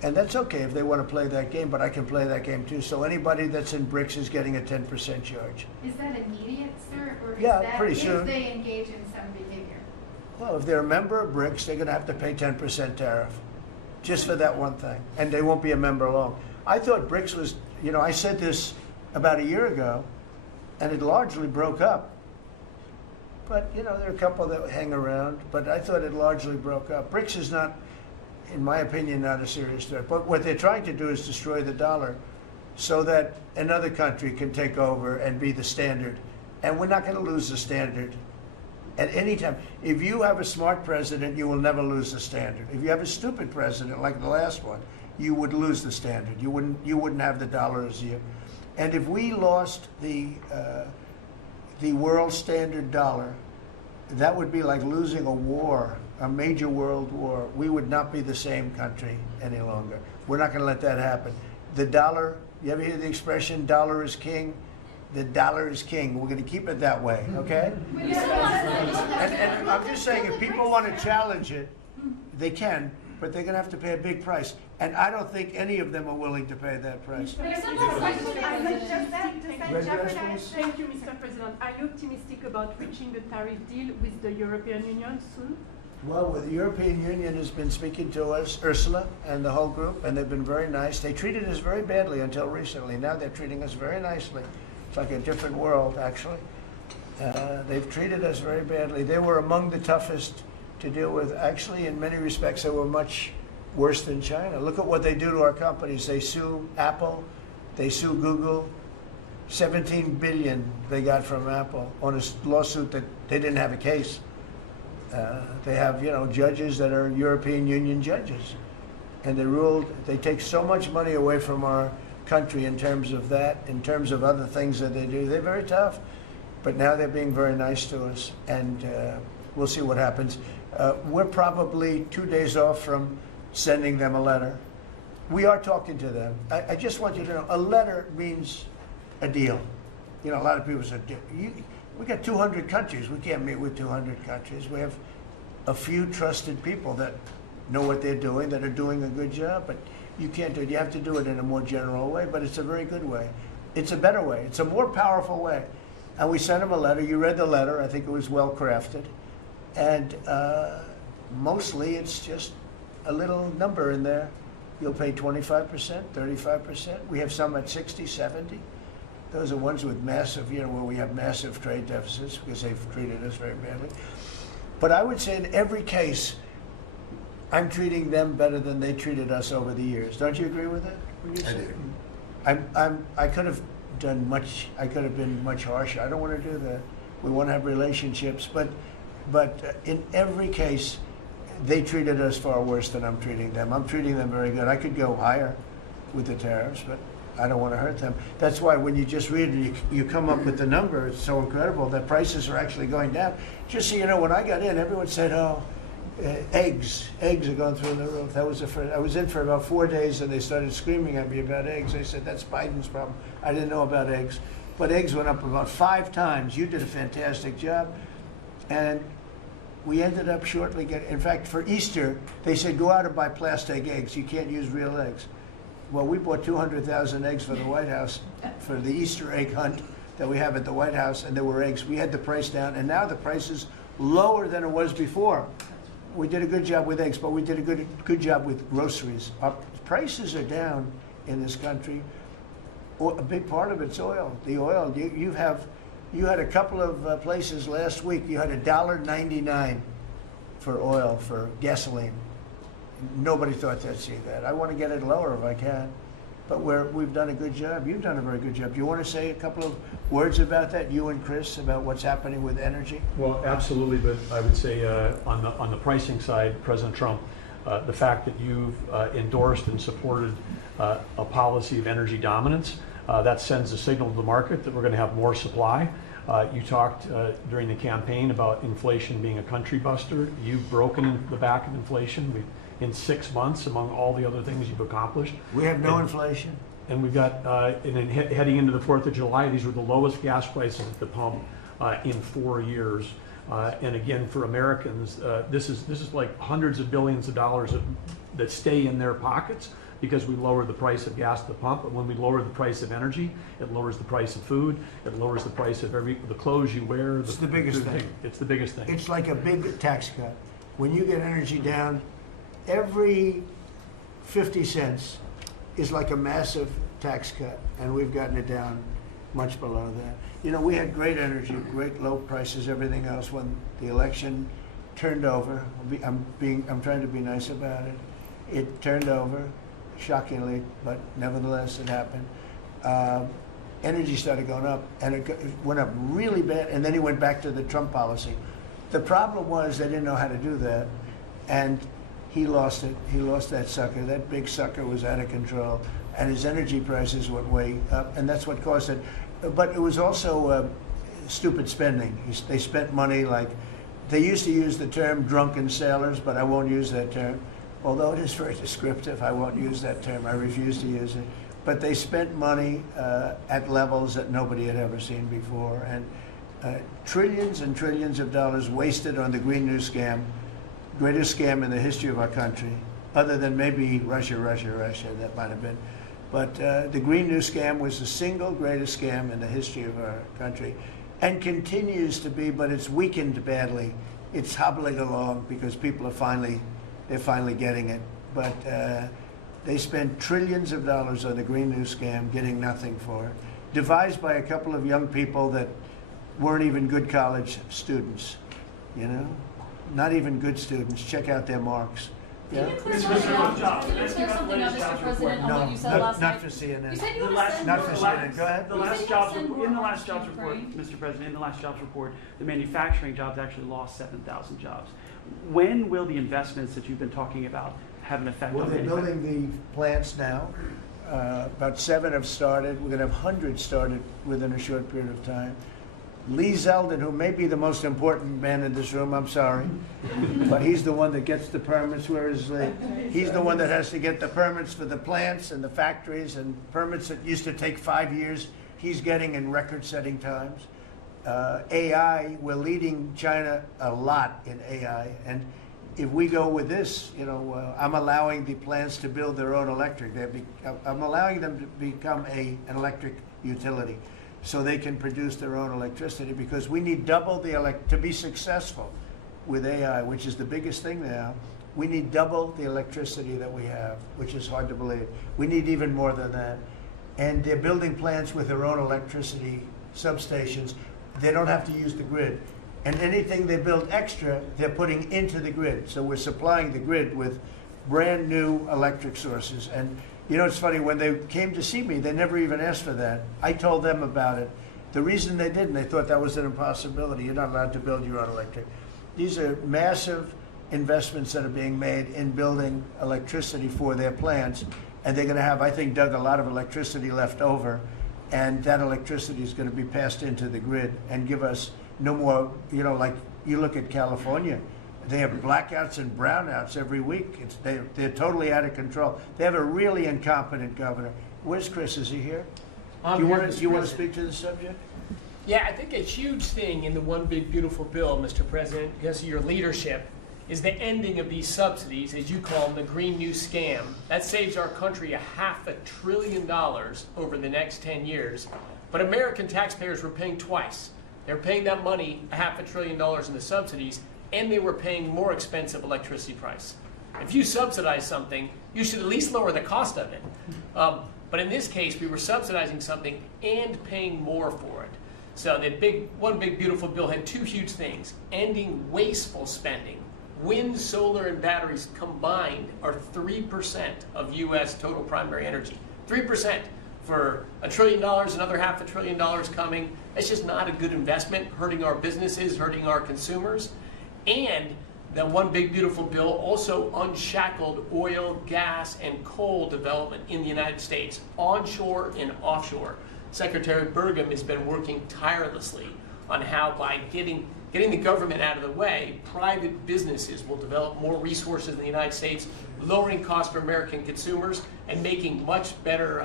And that's okay if they want to play that game, but I can play that game too. So anybody that's in BRICS is getting a 10% charge. Is that immediate, sir, or is Yeah, that pretty if soon. they engage in some behavior? Well, if they're a member of BRICS, they're going to have to pay 10% tariff, just for that one thing, and they won't be a member long. I thought BRICS was, you know, I said this about a year ago, and it largely broke up. But, you know, there are a couple that hang around, but I thought it largely broke up. BRICS is not, in my opinion, not a serious threat. But what they're trying to do is destroy the dollar so that another country can take over and be the standard. And we're not going to lose the standard at any time. If you have a smart president, you will never lose the standard. If you have a stupid president like the last one, you would lose the standard. You wouldn't have the dollar as you. And if we lost the world standard dollar, that would be like losing a war, a major world war. We would not be the same country any longer. We're not going to let that happen. The dollar, you ever hear the expression, dollar is king? The dollar is king. We're going to keep it that way, okay? And I'm just saying, if people want to challenge it, they can, but they're going to have to pay a big price. And I don't think any of them are willing to pay that price. Thank you, Mr. President. Are you optimistic about reaching a tariff deal with the European Union soon? Well, the European Union has been speaking to us, Ursula and the whole group, and they've been very nice. They treated us very badly until recently. Now they're treating us very nicely. It's like a different world, actually. They've treated us very badly. They were among the toughest to deal with. Actually, in many respects, they were much worse than China. Look at what they do to our companies. They sue Apple. They sue Google. 17 billion they got from Apple on a lawsuit that they didn't have a case. They have, you know, judges that are European Union judges. And they ruled, they take so much money away from our country in terms of that, in terms of other things that they do. They're very tough. But now they're being very nice to us. And we'll see what happens. We're probably 2 days off from sending them a letter. We are talking to them. I just want you to know, a letter means a deal. You know, a lot of people say, we got 200 countries. We can't meet with 200 countries. We have a few trusted people that know what they're doing, that are doing a good job, but you can't do it. You have to do it in a more general way, but it's a very good way. It's a better way. It's a more powerful way. And we sent them a letter. You read the letter. I think it was well crafted. And mostly it's just a little number in there. You'll pay 25%, 35%. We have some at 60, 70. Those are ones with massive, you know, where we have massive trade deficits because they've treated us very badly. But I would say in every case, I'm treating them better than they treated us over the years. Don't you agree with that? I do. I could have done much. I could have been much harsher. I don't want to do that. We want to have relationships, but in every case, they treated us far worse than I'm treating them. I'm treating them very good. I could go higher with the tariffs, but I don't want to hurt them. That's why when you just read it, you come up with the number. It's so incredible that prices are actually going down. Just so you know, when I got in, everyone said, oh, eggs are going through the roof. That was the first. I was in for about 4 days, and they started screaming at me about eggs. They said, that's Biden's problem. I didn't know about eggs. But eggs went up about 5 times. You did a fantastic job. And we ended up shortly getting, in fact, for Easter, they said, go out and buy plastic eggs. You can't use real eggs. Well, we bought 200,000 eggs for the White House for the Easter egg hunt that we have at the White House, and there were eggs. We had the price down, and now the price is lower than it was before. We did a good job with eggs, but we did a good job with groceries. Our prices are down in this country. A big part of it's oil. The oil, you had a couple of places last week, you had $1.99 for oil, for gasoline. Nobody thought they'd see that. I want to get it lower if I can, but we've done a good job. You've done a very good job. Do you want to say a couple of words about that, you and Chris, about what's happening with energy? Well, absolutely, but I would say on the pricing side, President Trump, the fact that you've endorsed and supported a policy of energy dominance, that sends a signal to the market that we're going to have more supply. You talked during the campaign about inflation being a country buster. You've broken the back of inflation in 6 months, among all the other things you've accomplished. We have no inflation. And we've got, and then heading into the 4th of July, these were the lowest gas prices at the pump in 4 years. And again, for Americans, this is like hundreds of billions of dollars that stay in their pockets because we lower the price of gas at the pump. But when we lower the price of energy, it lowers the price of food. It lowers the price of the clothes you wear. It's the biggest thing. It's the biggest thing. It's like a big tax cut. When you get energy down, every 50 cents is like a massive tax cut, and we've gotten it down much below that. You know, we had great energy, great low prices, everything else. When the election turned over, I'm trying to be nice about it. It turned over, shockingly, but nevertheless it happened. Energy started going up, and it went up really bad, and then he went back to the Trump policy. The problem was they didn't know how to do that, and he lost it. He lost that sucker. That big sucker was out of control, and his energy prices went way up, and that's what caused it. But it was also stupid spending. They spent money like, they used to use the term drunken sailors, but I won't use that term. Although it is very descriptive, I won't use that term. I refuse to use it. But they spent money at levels that nobody had ever seen before, and trillions and trillions of dollars wasted on the Green New Scam. Greatest scam in the history of our country, other than maybe Russia, that might have been. But the Green New Scam was the single greatest scam in the history of our country, and continues to be, but it's weakened badly. It's hobbling along because people are they're finally getting it. But they spent trillions of dollars on the Green New Scam, getting nothing for it. Devised by a couple of young people that weren't even good college students, you know? Not even good students. Check out their marks. Can you clear something up, Mr. President, on what you said last night? Not for CNN. You said you were going to send Not for CNN. Go ahead. The last jobs report, in the last jobs report, Mr. President, in the last jobs report, the manufacturing jobs actually lost 7,000 jobs. When will the investments that you've been talking about have an effect Well, on they're building the plants now. About 7 have started. We're going to have hundreds started within a short period of time. Lee Zeldin, who may be the most important man in this room, I'm sorry, but he's the one that gets the permits. Where is Lee? He's the one that has to get the permits for the plants and the factories, and permits that used to take 5 years, he's getting in record-setting times. AI, we're leading China a lot in AI, and if we go with this, you know, I'm allowing the plants to build their own electric. I'm allowing them to become an electric utility, so they can produce their own electricity, because we need double to be successful with AI, which is the biggest thing now. We need double the electricity that we have, which is hard to believe. We need even more than that. And they're building plants with their own electricity substations. They don't have to use the grid. And anything they build extra, they're putting into the grid. So we're supplying the grid with brand new electric sources. And you know, it's funny, when they came to see me, they never even asked for that. I told them about it. The reason they didn't, they thought that was an impossibility. You're not allowed to build your own electric. These are massive investments that are being made in building electricity for their plants. And they're going to have, I think, Doug, a lot of electricity left over. And that electricity is going to be passed into the grid and give us no more, you know, like you look at California. They have blackouts and brownouts every week. They're totally out of control. They have a really incompetent governor. Where's Chris? Is he here? Do you want to speak to the subject? Yeah, I think a huge thing in the One Big Beautiful Bill, Mr. President, because of your leadership, is the ending of these subsidies, as you call them, the Green New Scam. That saves our country $500 billion over the next 10 years. But American taxpayers were paying twice. They were paying that money, $500 billion in the subsidies, and they were paying more expensive electricity price. If you subsidize something, you should at least lower the cost of it. But in this case, we were subsidizing something and paying more for it. So the one big beautiful bill had two huge things: ending wasteful spending. Wind, solar, and batteries combined are 3% of U.S. total primary energy. 3% for $1 trillion, another $500 billion coming. That's just not a good investment, hurting our businesses, hurting our consumers. And that one big beautiful bill also unshackled oil, gas, and coal development in the United States, onshore and offshore. Secretary Burgum has been working tirelessly on how, by getting the government out of the way, private businesses will develop more resources in the United States, lowering costs for American consumers and making much better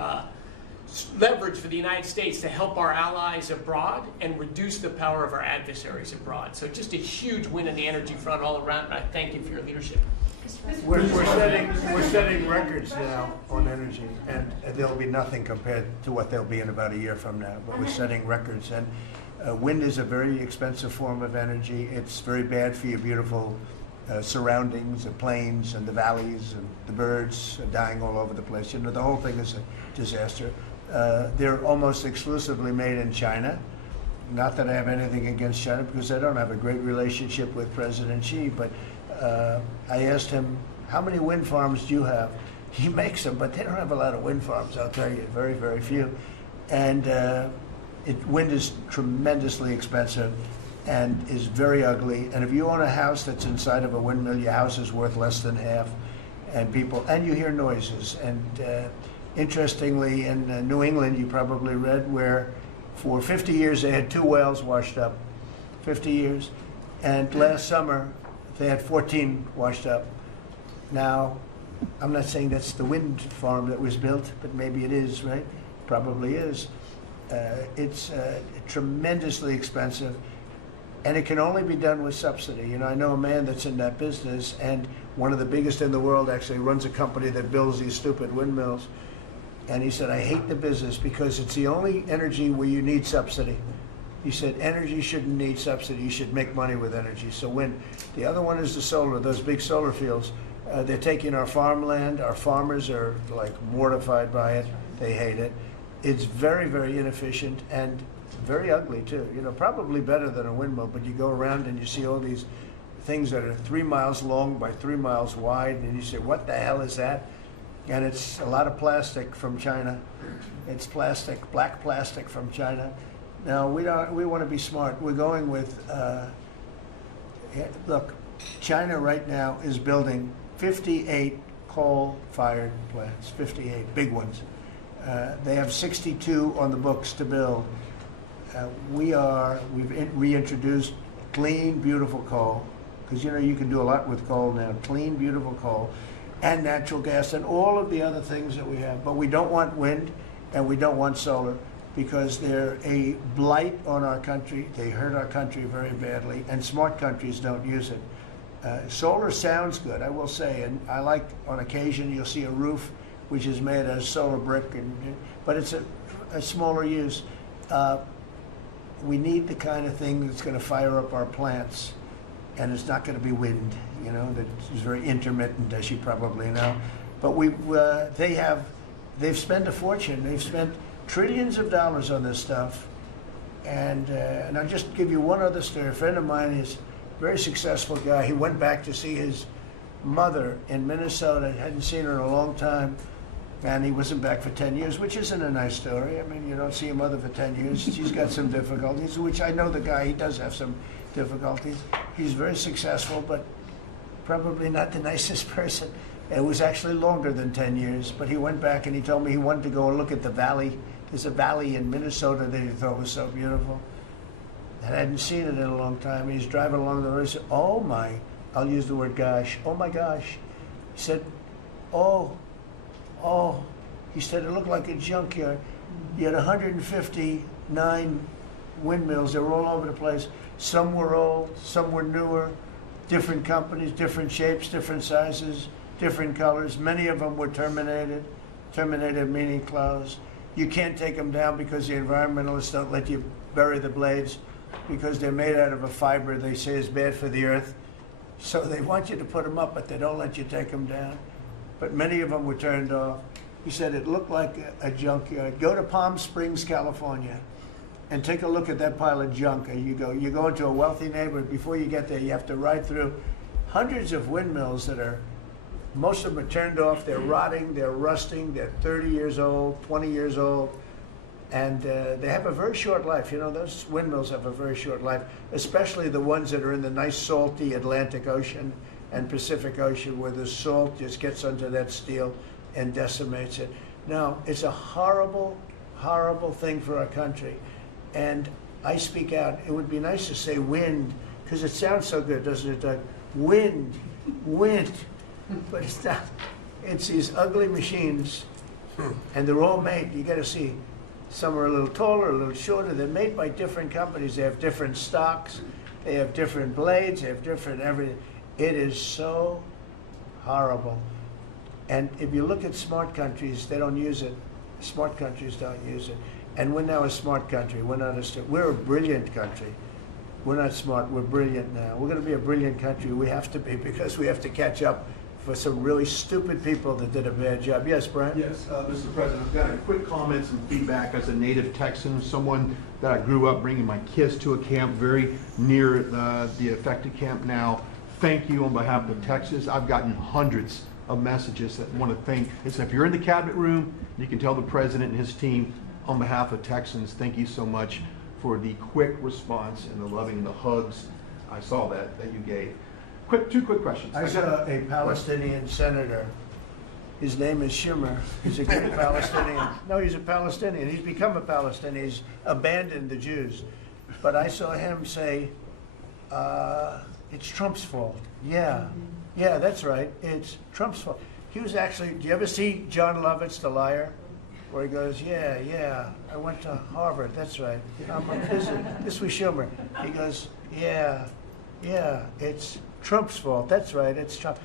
leverage for the United States to help our allies abroad and reduce the power of our adversaries abroad. So just a huge win on the energy front all around, and I thank you for your leadership. We're setting records now on energy, and there'll be nothing compared to what they'll be in about a year from now, but we're setting records. And wind is a very expensive form of energy. It's very bad for your beautiful surroundings, the plains and the valleys, and the birds are dying all over the place. You know, the whole thing is a disaster. They're almost exclusively made in China. Not that I have anything against China, because I don't have a great relationship with President Xi, but I asked him, how many wind farms do you have? He makes them, but they don't have a lot of wind farms, I'll tell you, very, very few. And wind is tremendously expensive and is very ugly. And if you own a house that's inside of a windmill, your house is worth less than half. And you hear noises. And interestingly, in New England, you probably read, where for 50 years they had 2 wells washed up, 50 years. And last summer, they had 14 washed up. Now, I'm not saying that's the wind farm that was built, but maybe it is, right? Probably is. It's tremendously expensive, and it can only be done with subsidy. You know, I know a man that's in that business, and one of the biggest in the world actually runs a company that builds these stupid windmills. And he said, I hate the business because it's the only energy where you need subsidy. He said, energy shouldn't need subsidy. You should make money with energy. So wind. The other one is the solar, those big solar fields. They're taking our farmland. Our farmers are like mortified by it. They hate it. It's very, very inefficient and very ugly too. You know, probably better than a windmill, but you go around and you see all these things that are 3 miles long by 3 miles wide, and you say, what the hell is that? And it's a lot of plastic from China. It's plastic, black plastic from China. Now, we want to be smart. We're going with, look, China right now is building 58 coal-fired plants, 58 big ones. They have 62 on the books to build. We've reintroduced clean, beautiful coal, because you know you can do a lot with coal now. Clean, beautiful coal, and natural gas, and all of the other things that we have. But we don't want wind, and we don't want solar, because they're a blight on our country. They hurt our country very badly, and smart countries don't use it. Solar sounds good, I will say, and I like, on occasion, you'll see a roof which is made of solar brick, but it's a smaller use. We need the kind of thing that's going to fire up our plants, and it's not going to be wind, you know, that is very intermittent, as you probably know. But they've spent a fortune. They've spent trillions of dollars on this stuff. And I'll just give you one other story. A friend of mine is a very successful guy. He went back to see his mother in Minnesota, hadn't seen her in a long time, and he wasn't back for 10 years, which isn't a nice story. I mean, you don't see your mother for 10 years. She's got some difficulties, which I know the guy, he does have some difficulties. He's very successful, but probably not the nicest person. It was actually longer than 10 years, but he went back and he told me he wanted to go and look at the valley. There's a valley in Minnesota that he thought was so beautiful. And I hadn't seen it in a long time. He's driving along the road. He said, oh my, I'll use the word gosh, oh my gosh. He said, oh, he said, it looked like a junkyard. You had 159 windmills. They were all over the place. Some were old, some were newer. different companies, different shapes, different sizes, different colors. Many of them were terminated. Terminated meaning closed. You can't take them down because the environmentalists don't let you bury the blades because they're made out of a fiber they say is bad for the earth. So they want you to put them up, but they don't let you take them down. But many of them were turned off. He said it looked like a junkyard. Go to Palm Springs, California, and take a look at that pile of junk. You go into a wealthy neighborhood. Before you get there, you have to ride through hundreds of windmills that are, most of them are turned off. They're rotting, they're rusting, they're 30 years old, 20 years old, and they have a very short life. You know, those windmills have a very short life, especially the ones that are in the nice salty Atlantic Ocean and Pacific Ocean where the salt just gets under that steel and decimates it. Now, it's a horrible, horrible thing for our country. And I speak out. It would be nice to say wind, because it sounds so good, doesn't it, Doug? Wind, wind. But it's not. It's these ugly machines, and they're all made. You got to see. Some are a little taller, a little shorter. They're made by different companies. They have different stocks. They have different blades. They have different everything. It is so horrible. And if you look at smart countries, they don't use it. Smart countries don't use it. And we're now a smart country. We're not we're a brilliant country. We're not smart. We're brilliant now. We're going to be a brilliant country. We have to be, because we have to catch up for some really stupid people that did a bad job. Yes, Brian? Yes, Mr. President, I've got a quick comment and feedback as a native Texan, someone that I grew up bringing my kids to a camp very near the affected camp now. Thank you on behalf of Texas. I've gotten hundreds of messages that want to thank. It's if you're in the cabinet room, you can tell the president and his team on behalf of Texans, thank you so much for the quick response and the loving and the hugs. I saw that you gave. Two quick questions. I saw a Palestinian senator. His name is Schumer. He's a good Palestinian. No, he's a Palestinian. He's become a Palestinian. He's abandoned the Jews. But I saw him say, it's Trump's fault. Yeah, that's right. It's Trump's fault. He was actually, do you ever see John Lovett's The Liar? Where he goes, yeah, I went to Harvard. That's right. This was Schumer. He goes, yeah, it's Trump's fault. That's right, it's Trump.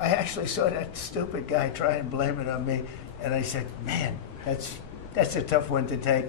I actually saw that stupid guy try and blame it on me, and I said, man, that's a tough one to take.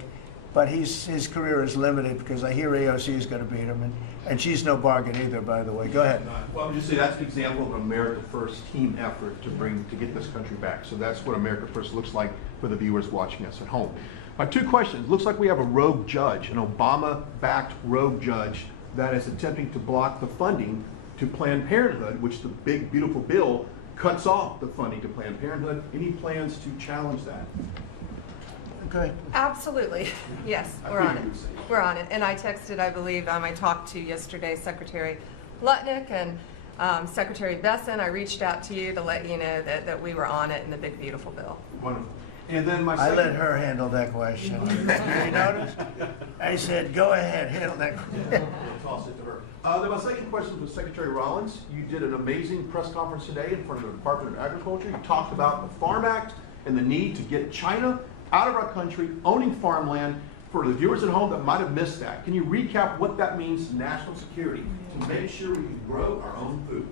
But his career is limited because I hear AOC is going to beat him, and she's no bargain either, by the way. Go ahead. Well, I'm just saying that's an example of an America First team effort to get this country back. So that's what America First looks like for the viewers watching us at home. My two questions. Looks like we have a rogue judge, an Obama-backed rogue judge that is attempting to block the funding to Planned Parenthood, which the big, beautiful bill cuts off the funding to Planned Parenthood. Any plans to challenge that? Okay. Absolutely. Yes, we're on it. We're on it. And I texted, I believe, I talked to yesterday Secretary Lutnick and Secretary Besson. I reached out to you to let you know that we were on it in the big, beautiful bill. Wonderful. And then my I second... let her handle that question. You notice? I said, go ahead, handle that question. Toss it to her. Then my second question was Secretary Rollins. You did an amazing press conference today in front of the Department of Agriculture. You talked about the Farm Act and the need to get China out of our country, owning farmland. For the viewers at home that might have missed that, can you recap what that means to national security, to make sure we can grow our own food?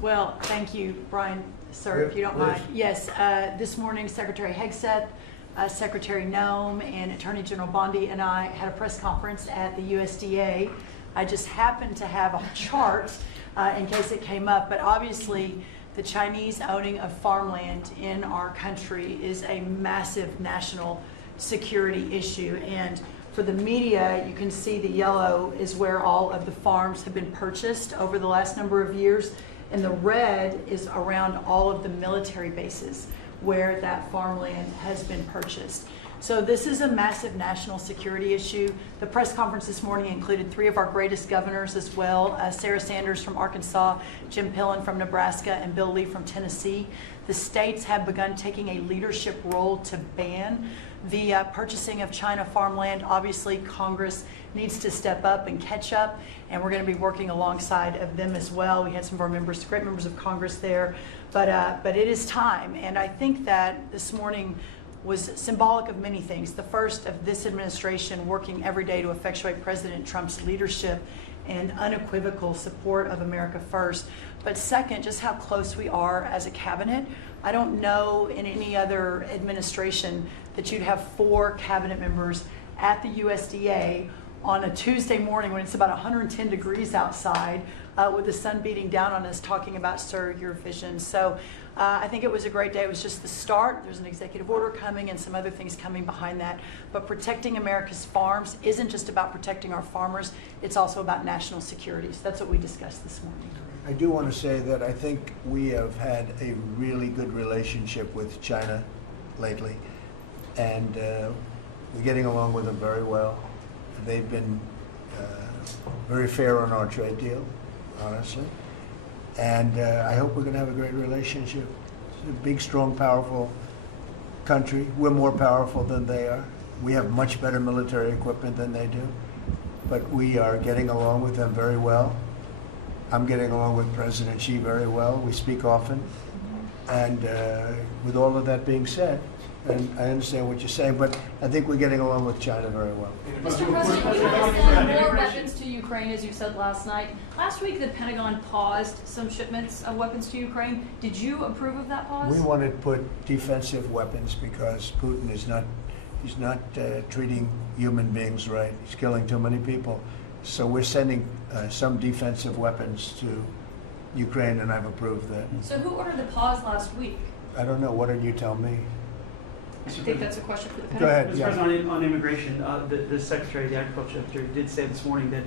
Well, thank you, Brian, sir, if you don't mind. Yes, this morning, Secretary Hegseth, Secretary Noem, and Attorney General Bondi and I had a press conference at the USDA. I just happened to have a chart in case it came up, but obviously the Chinese owning of farmland in our country is a massive national security issue. And for the media, you can see the yellow is where all of the farms have been purchased over the last number of years, and the red is around all of the military bases where that farmland has been purchased. So this is a massive national security issue. The press conference this morning included 3 of our greatest governors as well, Sarah Sanders from Arkansas, Jim Pillen from Nebraska, and Bill Lee from Tennessee. The states have begun taking a leadership role to ban the purchasing of China farmland. Obviously, Congress needs to step up and catch up, and we're going to be working alongside of them as well. We had some of our members, great members of Congress there, but it is time, and I think that this morning was symbolic of many things. The first of this administration working every day to effectuate President Trump's leadership and unequivocal support of America First. But second, just how close we are as a cabinet. I don't know in any other administration that you'd have 4 cabinet members at the USDA on a Tuesday morning when it's about 110 degrees outside with the sun beating down on us talking about Sir Your Vision. So I think it was a great day. It was just the start. There's an executive order coming and some other things coming behind that. But protecting America's farms isn't just about protecting our farmers. It's also about national security. So that's what we discussed this morning. I do want to say that I think we have had a really good relationship with China lately, and we're getting along with them very well. They've been very fair on our trade deal, honestly, and I hope we're going to have a great relationship. It's a big, strong, powerful country. We're more powerful than they are. We have much better military equipment than they do, but we are getting along with them very well. I'm getting along with President Xi very well. We speak often. And with all of that being said, and I understand what you're saying, but I think we're getting along with China very well. Mr. President, you have sent more weapons to Ukraine, as you said last night. Last week, the Pentagon paused some shipments of weapons to Ukraine. Did you approve of that pause? We want to put defensive weapons because Putin is not, he's not treating human beings right. He's killing too many people. So we're sending some defensive weapons to Ukraine, and I've approved that. So who ordered the pause last week? I don't know. Why don't you tell me? I think that's a question for the Go ahead. Mr. Yeah. President, on immigration, the Secretary of the Agriculture did say this morning that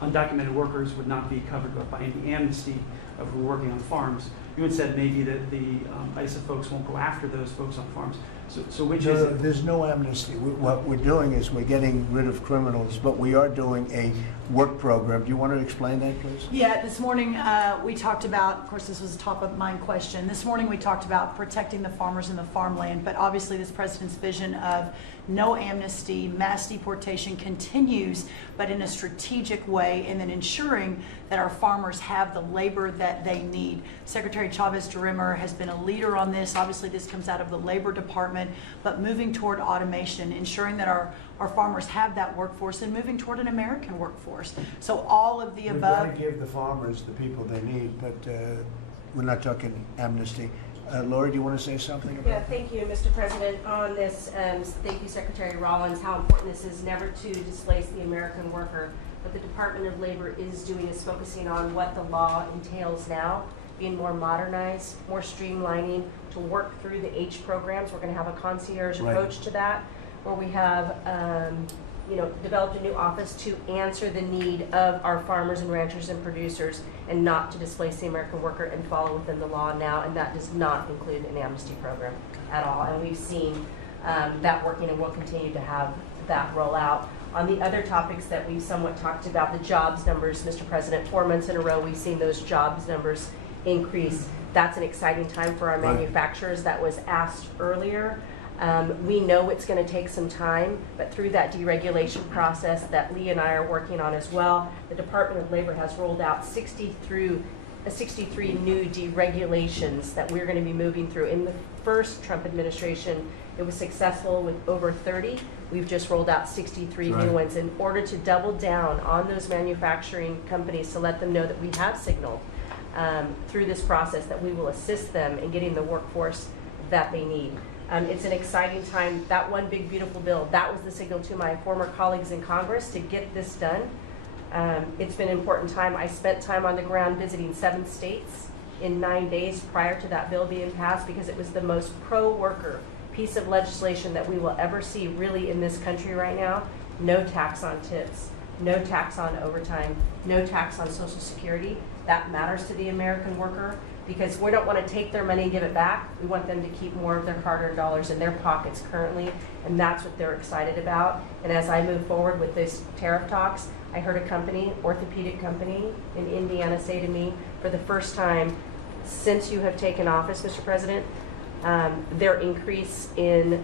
undocumented workers would not be covered by any amnesty who are working on farms. You had said maybe that the ISA folks won't go after those folks on farms. So which is it? There's no amnesty. What we're doing is we're getting rid of criminals, but we are doing a work program. Do you want to explain that, please? Yeah, this morning we talked about, of course this was a top of mind question, this morning we talked about protecting the farmers and the farmland, but obviously this president's vision of no amnesty, mass deportation continues, but in a strategic way, and then ensuring that our farmers have the labor that they need. Secretary Chavez-DeRimmer has been a leader on this. Obviously this comes out of the Labor Department, but moving toward automation, ensuring that our farmers have that workforce and moving toward an American workforce. So all of the We've above. got to give the farmers the people they need, but we're not talking amnesty. Lori, do you want to say something about that? Thank you, Mr. President. On this, thank you, Secretary Rollins, how important this is never to displace the American worker. What the Department of Labor is doing is focusing on what the law entails now, being more modernized, more streamlining, to work through the H programs. We're going to have a concierge approach to that, where we have developed a new office to answer the need of our farmers and ranchers and producers and not to displace the American worker and follow within the law now, and that does not include an amnesty program at all. And we've seen that working, and we'll continue to have that roll out. On the other topics that we've somewhat talked about, the jobs numbers, Mr. President, 4 months in a row we've seen those jobs numbers increase. That's an exciting time for our manufacturers. That was asked earlier. We know it's going to take some time, but through that deregulation process that Lee and I are working on as well, the Department of Labor has rolled out 63 new deregulations that we're going to be moving through. In the first Trump administration, it was successful with over 30. We've just rolled out 63 new ones in order to double down on those manufacturing companies to let them know that we have signaled through this process that we will assist them in getting the workforce that they need. It's an exciting time. That one big beautiful bill, that was the signal to my former colleagues in Congress to get this done. It's been an important time. I spent time on the ground visiting 7 states in 9 days prior to that bill being passed, because it was the most pro-worker piece of legislation that we will ever see really in this country right now. No tax on tips, no tax on overtime, no tax on Social Security. That matters to the American worker, because we don't want to take their money and give it back. We want them to keep more of their hard-earned dollars in their pockets currently, and that's what they're excited about. And as I move forward with these tariff talks, I heard a company, orthopedic company in Indiana, say to me, for the first time since you have taken office, Mr. President, their increase in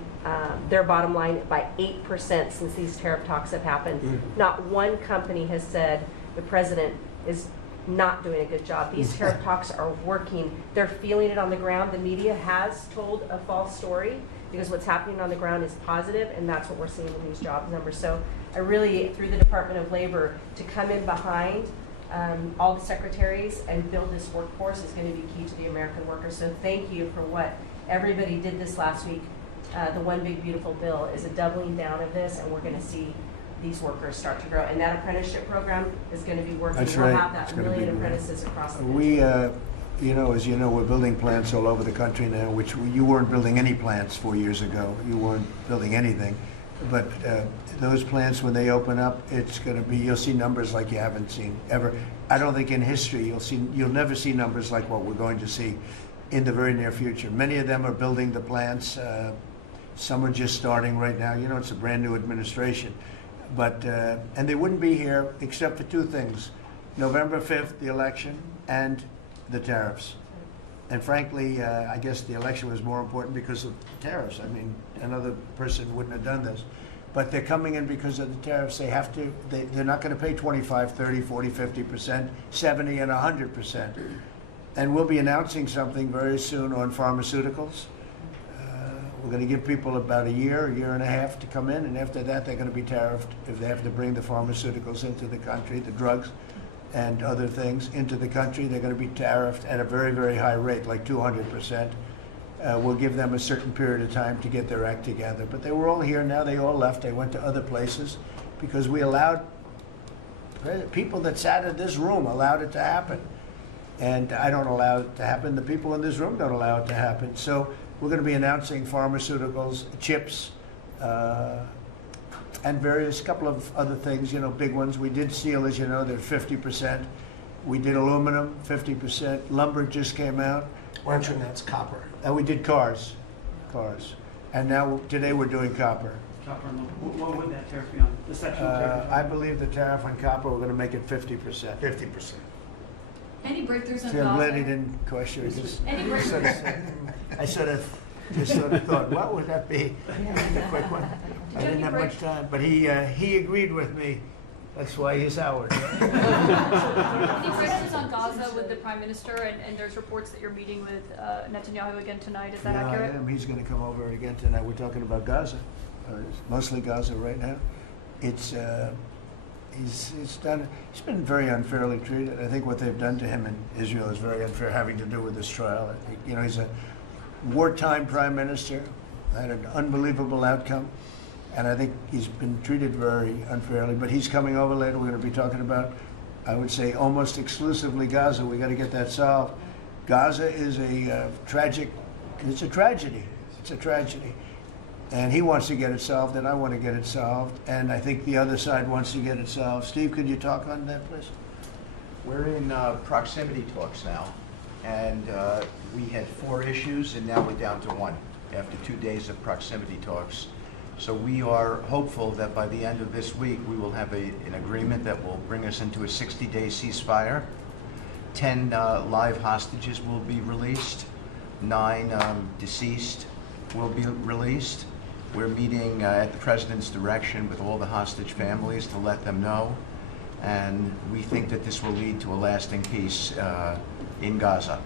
their bottom line by 8% since these tariff talks have happened. Not one company has said the president is not doing a good job. These tariff talks are working. They're feeling it on the ground. The media has told a false story, because what's happening on the ground is positive, and that's what we're seeing in these job numbers. So I really, through the Department of Labor, to come in behind all the secretaries and build this workforce is going to be key to the American worker. So thank you for what everybody did this last week. The One Big Beautiful Bill is a doubling down of this, and we're going to see these workers start to grow. And that apprenticeship program is going to be working. That's We'll right. have that It's gonna million be great. apprentices across the We, country. as you know, we're building plants all over the country now, which you weren't building any plants 4 years ago. You weren't building anything. But those plants, when they open up, it's going to be, you'll see numbers like you haven't seen ever. I don't think in history you'll never see numbers like what we're going to see in the very near future. Many of them are building the plants. Some are just starting right now. You know, it's a brand new administration. But, and they wouldn't be here except for two things: November 5th, the election, and the tariffs. And frankly, I guess the election was more important because of the tariffs. I mean, another person wouldn't have done this. But they're coming in because of the tariffs. They have to, they're not going to pay 25, 30, 40, 50%, 70, and 100%. And we'll be announcing something very soon on pharmaceuticals. We're going to give people about a year and a half to come in, and after that they're going to be tariffed if they have to bring the pharmaceuticals into the country, the drugs and other things into the country. They're going to be tariffed at a very, very high rate, like 200%. We'll give them a certain period of time to get their act together. But they were all here, now they all left. They went to other places because we allowed, people that sat in this room allowed it to happen. And I don't allow it to happen. The people in this room don't allow it to happen. So we're going to be announcing pharmaceuticals, chips, and various couple of other things, you know, big ones. We did steel, as you know, they're 50%. We did aluminum, 50%. Lumber just came out. Why don't you announce copper? And we did cars. And now, today we're doing copper. Copper, what would that tariff be on? The sectional tariff? I believe the tariff on copper, we're going to make it 50%. 50%. Any breakthroughs on See, I'm glad he Gaza? didn't question it. Just- Any I sort of said- I sort of thought, what would that be? A quick one. I didn't have much time, but he agreed with me. That's why he's Howard. Any breakthroughs on Gaza with the Prime Minister, and there's reports that you're meeting with Netanyahu again tonight, is that Yeah, accurate? I am. He's going to come over again tonight. We're talking about Gaza, mostly Gaza right now. It's he's been very unfairly treated. I think what they've done to him in Israel is very unfair, having to do with this trial. You know, he's a wartime prime minister, had an unbelievable outcome, and I think he's been treated very unfairly. But he's coming over later. We're going to be talking about, I would say, almost exclusively Gaza. We got to get that solved. Gaza is a tragic. It's a tragedy. It's a tragedy. And he wants to get it solved, and I want to get it solved, and I think the other side wants to get it solved. Steve, could you talk on that, please? We're in proximity talks now, and we had 4 issues, and now we're down to 1 after 2 days of proximity talks. So we are hopeful that by the end of this week, we will have an agreement that will bring us into a 60-day ceasefire. 10 live hostages will be released. 9 deceased will be released. We're meeting at the President's direction with all the hostage families to let them know. And we think that this will lead to a lasting peace in Gaza.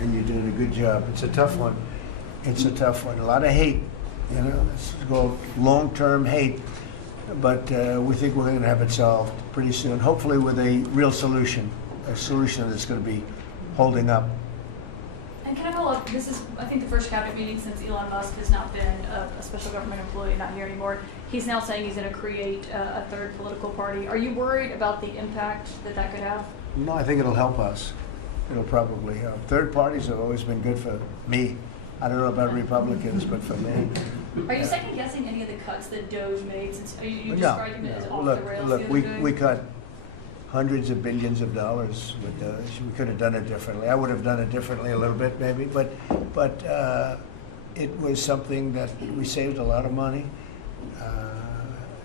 And you're doing a good job. It's a tough one. It's a tough one. A lot of hate, you know, it's called long-term hate. But we think we're going to have it solved pretty soon, hopefully with a real solution, a solution that's going to be holding up. And can I follow up? This is, I think, the first cabinet meeting since Elon Musk has not been a special government employee, not here anymore. He's now saying he's going to create a third political party. Are you worried about the impact that that could have? No, I think it'll help us. It'll probably help. Third parties have always been good for me. I don't know about Republicans, but for me. Are you second guessing any of the cuts that Doge made? Since you No, described it as off the rails the look, other day? we cut hundreds of billions of dollars with Doge. We could have done it differently. I would have done it differently a little bit, maybe, but it was something that we saved a lot of money.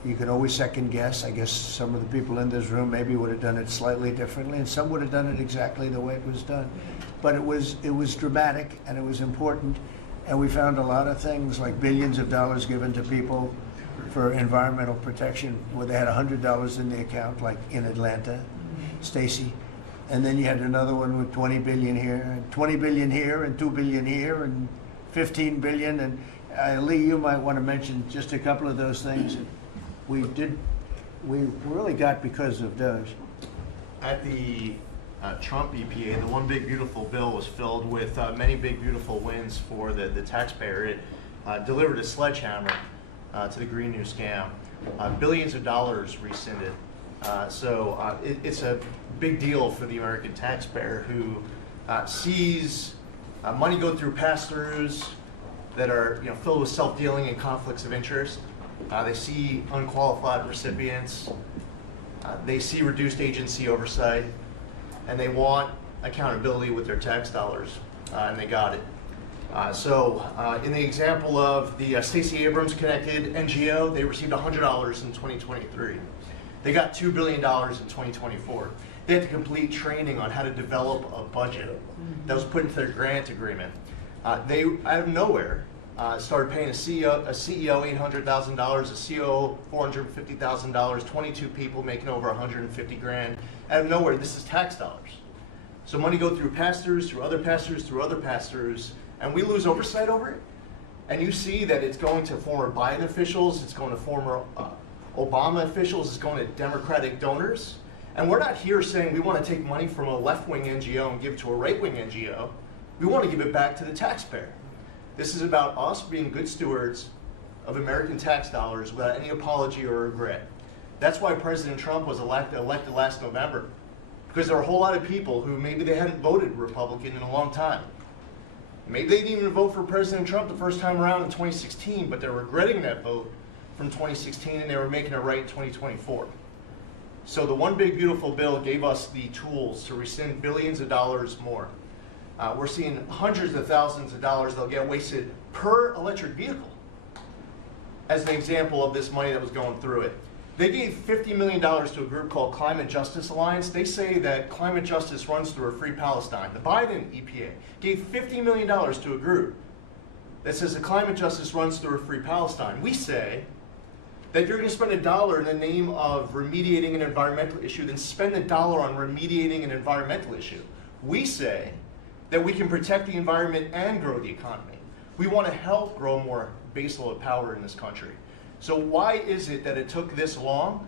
You can always second guess. I guess some of the people in this room maybe would have done it slightly differently, and some would have done it exactly the way it was done. But it was dramatic, and it was important, and we found a lot of things like billions of dollars given to people for environmental protection, where they had $100 in the account, like in Atlanta, Stacy. And then you had another one with 20 billion here, and 20 billion here, and 2 billion here, and 15 billion, and Lee, you might want to mention just a couple of those things that we really got because of those. At the Trump EPA, the one big beautiful bill was filled with many big beautiful wins for the taxpayer. It delivered a sledgehammer to the Green New scam. Billions of dollars rescinded. So it's a big deal for the American taxpayer who sees money go through pass-throughs that are filled with self-dealing and conflicts of interest. They see unqualified recipients. They see reduced agency oversight, and they want accountability with their tax dollars, and they got it. So in the example of the Stacey Abrams connected NGO, they received $100 in 2023. They got $2 billion in 2024. They had to complete training on how to develop a budget that was put into their grant agreement. They, out of nowhere, started paying a CEO $800,000, a COO $450,000, 22 people making over 150 grand. Out of nowhere, this is tax dollars. So money go through pass-throughs, through other pass-throughs, through other pass-throughs, and we lose oversight over it. And you see that it's going to former Biden officials, it's going to former Obama officials, it's going to Democratic donors. And we're not here saying we want to take money from a left-wing NGO and give it to a right-wing NGO. We want to give it back to the taxpayer. This is about us being good stewards of American tax dollars without any apology or regret. That's why President Trump was elected last November, because there are a whole lot of people who maybe they hadn't voted Republican in a long time. Maybe they didn't even vote for President Trump the first time around in 2016, but they're regretting that vote from 2016 and they were making it right in 2024. So the One Big Beautiful Bill gave us the tools to rescind billions of dollars more. We're seeing hundreds of thousands of dollars that'll get wasted per electric vehicle as an example of this money that was going through it. They gave $50 million to a group called Climate Justice Alliance. They say that climate justice runs through a free Palestine. The Biden EPA gave $50 million to a group that says the climate justice runs through a free Palestine. We say that if you're going to spend $1 in the name of remediating an environmental issue, then spend $1 on remediating an environmental issue. We say that we can protect the environment and grow the economy. We want to help grow more baseload power in this country. So why is it that it took this long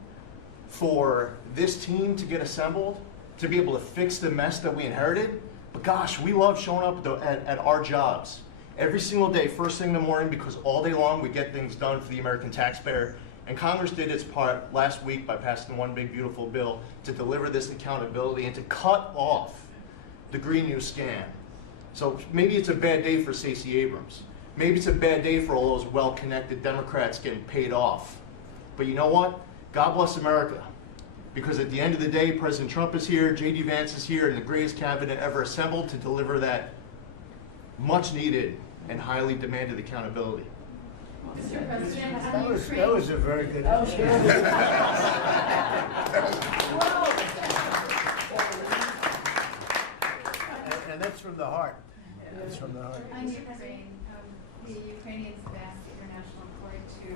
for this team to get assembled, to be able to fix the mess that we inherited? But gosh, we love showing up at our jobs every single day, first thing in the morning, because all day long we get things done for the American taxpayer. And Congress did its part last week by passing One Big Beautiful Bill to deliver this accountability and to cut off the Green New scam. So maybe it's a bad day for Stacey Abrams. Maybe it's a bad day for all those well-connected Democrats getting paid off. But you know what? God bless America. Because at the end of the day, President Trump is here, J.D. Vance is here, and the greatest cabinet ever assembled to deliver that much-needed and highly demanded accountability. Mr. President, That was a very good answer. And that's from the heart. That's from the heart. On Ukraine, the Ukrainians have asked the International Court to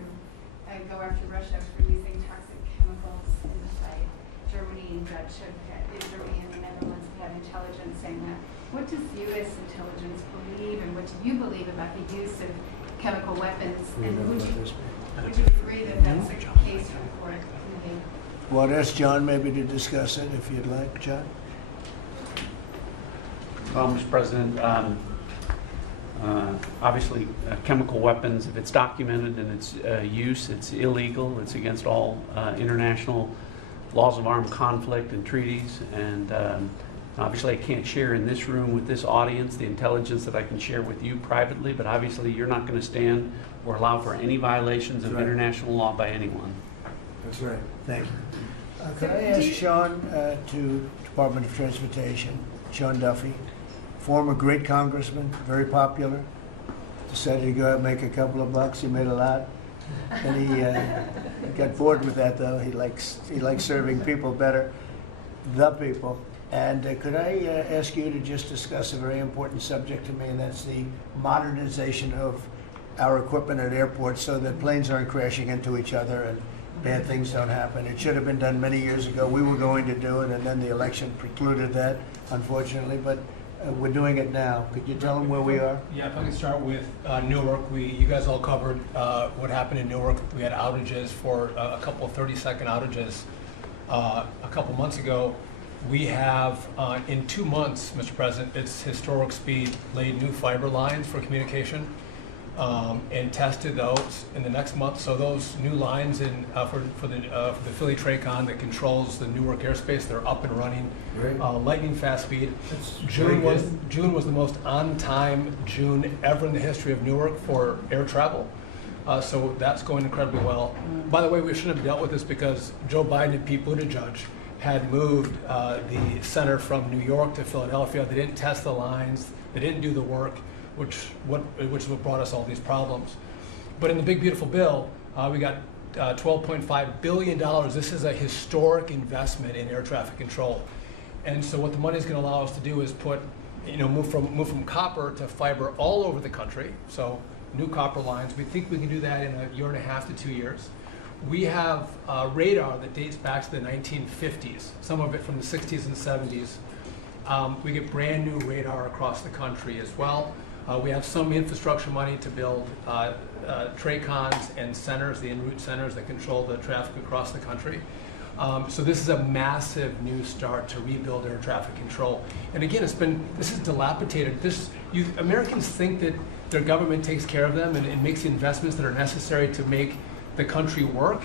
go after Russia for using toxic chemicals in the site. Germany and Germany and the Netherlands have intelligence saying that. What does U.S. intelligence believe, and what do you believe about the use of chemical weapons? And would you agree that that's a case for the court? Well, ask John maybe to discuss it if you'd like, John. Well, Mr. President, obviously chemical weapons, if it's documented in its use, it's illegal. It's against all international laws of armed conflict and treaties. And obviously I can't share in this room with this audience the intelligence that I can share with you privately, but obviously you're not going to stand or allow for any violations of international law by anyone. That's right. Thank you. Could I ask Sean to Department of Transportation, Sean Duffy, former great congressman, very popular, decided to go out and make a couple of bucks. He made a lot. And he got bored with that, though. He likes serving people better, the people. And could I ask you to just discuss a very important subject to me, and that's the modernization of our equipment at airports so that planes aren't crashing into each other and bad things don't happen. It should have been done many years ago. We were going to do it, and then the election precluded that, unfortunately. But we're doing it now. Could you tell them where we are? Yeah, if I can start with Newark. You guys all covered what happened in Newark. We had outages for a couple of 30-second outages a couple months ago. We have, in 2 months, Mr. President, it's historic speed, laid new fiber lines for communication and tested those in the next month. So those new lines for the Philly Tracon that controls the Newark airspace, they're up and running, lightning fast speed. June was the most on-time June ever in the history of Newark for air travel. So that's going incredibly well. By the way, we shouldn't have dealt with this because Joe Biden and Pete Buttigieg had moved the center from New York to Philadelphia. They didn't test the lines. They didn't do the work, which is what brought us all these problems. But in the big beautiful bill, we got $12.5 billion. This is a historic investment in air traffic control. And so what the money is going to allow us to do is move from copper to fiber all over the country. So new copper lines. We think we can do that in 1.5 to 2 years. We have radar that dates back to the 1950s, some of it from the 60s and 70s. We get brand new radar across the country as well. We have some infrastructure money to build TRACONs and centers, the en route centers that control the traffic across the country. So this is a massive new start to rebuild air traffic control. And again, this is dilapidated. Americans think that their government takes care of them and makes the investments that are necessary to make the country work.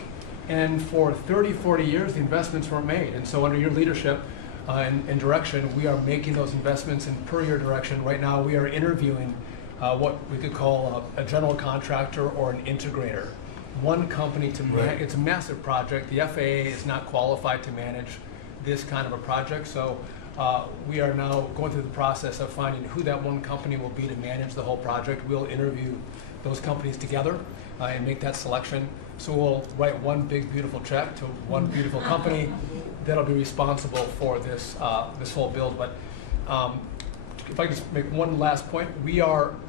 And for 30, 40 years, the investments weren't made. And so under your leadership and direction, we are making those investments. And per your direction, right now we are interviewing what we could call a general contractor or an integrator. One company to manage. It's a massive project. The FAA is not qualified to manage this kind of a project. So we are now going through the process of finding who that one company will be to manage the whole project. We'll interview those companies together and make that selection. So we'll write one big beautiful check to one beautiful company that'll be responsible for this whole build. But if I can just make one last point,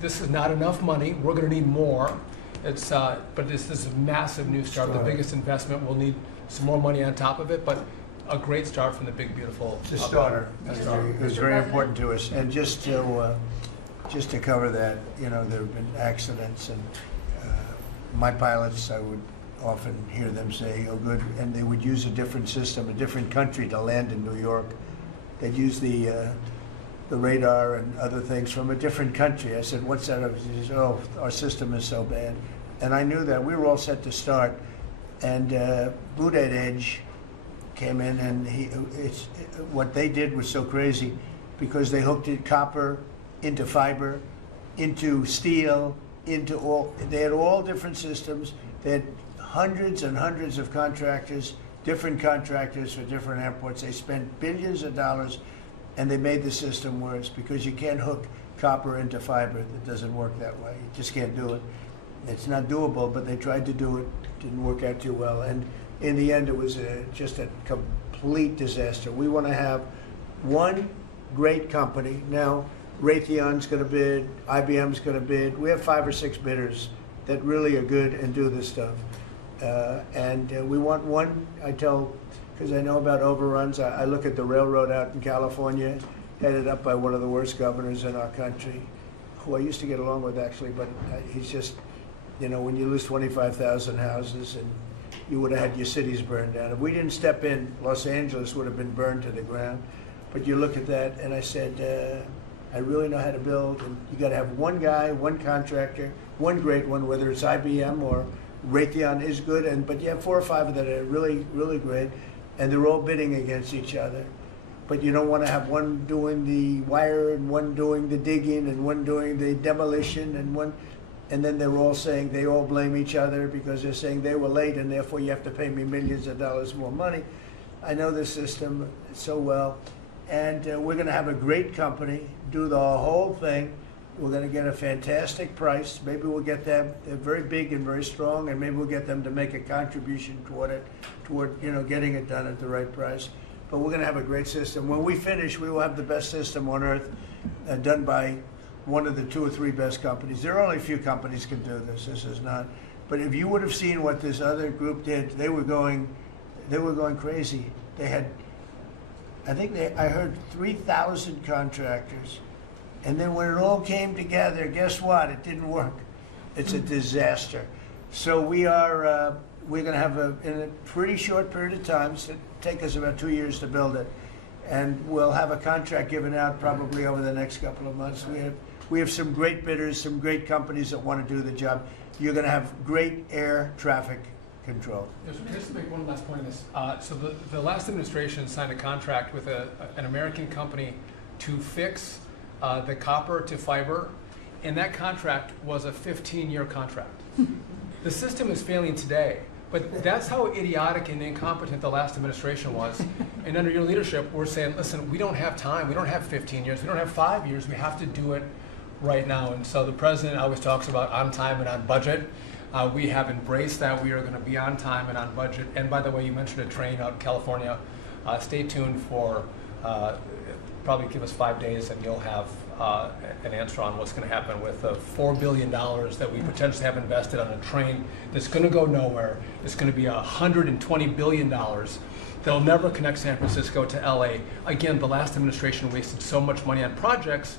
this is not enough money. We're going to need more. But this is a massive new start. The biggest investment. We'll need some more money on top of it, but a great start from the big beautiful. It's a starter. It was very important to us. And just to cover that, there have been accidents, and my pilots, I would often hear them say, "Oh, good," and they would use a different system, a different country to land in New York. They'd use the radar and other things from a different country. I said, "What's that?" He said, "Oh, our system is so bad." And I knew that. We were all set to start, and Boot Edge came in, and what they did was so crazy because they hooked it copper into fiber, into steel, they had all different systems. They had hundreds and hundreds of contractors, different contractors for different airports. They spent billions of dollars, and they made the system worse because you can't hook copper into fiber. It doesn't work that way. You just can't do it. It's not doable, but they tried to do it. Didn't work out too well. And in the end, it was just a complete disaster. We want to have one great company. Now, Raytheon's going to bid, IBM's going to bid. We have 5 or 6 bidders that really are good and do this stuff. And we want one, because I know about overruns. I look at the railroad out in California, headed up by one of the worst governors in our country, who I used to get along with actually, but he's just, when you lose 25,000 houses and you would have had your cities burned down. If we didn't step in, Los Angeles would have been burned to the ground. But you look at that, and I said, I really know how to build, and you got to have one guy, one contractor, one great one, whether it's IBM or Raytheon is good, but you have 4 or 5 that are really, really great, and they're all bidding against each other. But you don't want to have one doing the wire and one doing the digging and one doing the demolition and then they're all saying they all blame each other because they're saying they were late and therefore you have to pay me millions of dollars more money. I know the system so well. And we're going to have a great company do the whole thing. We're going to get a fantastic price. Maybe we'll get them. They're very big and very strong, and maybe we'll get them to make a contribution toward getting it done at the right price. But we're going to have a great system. When we finish, we will have the best system on earth, done by one of the 2 or 3 best companies. There are only a few companies can do this. This is not. But if you would have seen what this other group did, they were going crazy. They had. I heard 3,000 contractors And then when it all came together, guess what? It didn't work. It's a disaster. So we're going to have in a pretty short period of time, so it'll take us about 2 years to build it, and we'll have a contract given out probably over the next couple of months. We have some great bidders, some great companies that want to do the job. You're going to have great air traffic control. Yes, can I just make one last point on this? So the last administration signed a contract with an American company to fix the copper to fiber, and that contract was a 15-year contract. The system is failing today, but that's how idiotic and incompetent the last administration was. And under your leadership, we're saying, listen, we don't have time. We don't have 15 years. We don't have 5 years. We have to do it right now. And so the president always talks about on time and on budget. We have embraced that. We are going to be on time and on budget. And by the way, you mentioned a train out in California. Stay tuned for, probably give us 5 days and you'll have an answer on what's going to happen with the $4 billion that we potentially have invested on a train that's going to go nowhere. It's going to be $120 billion that'll never connect San Francisco to LA. Again, the last administration wasted so much money on projects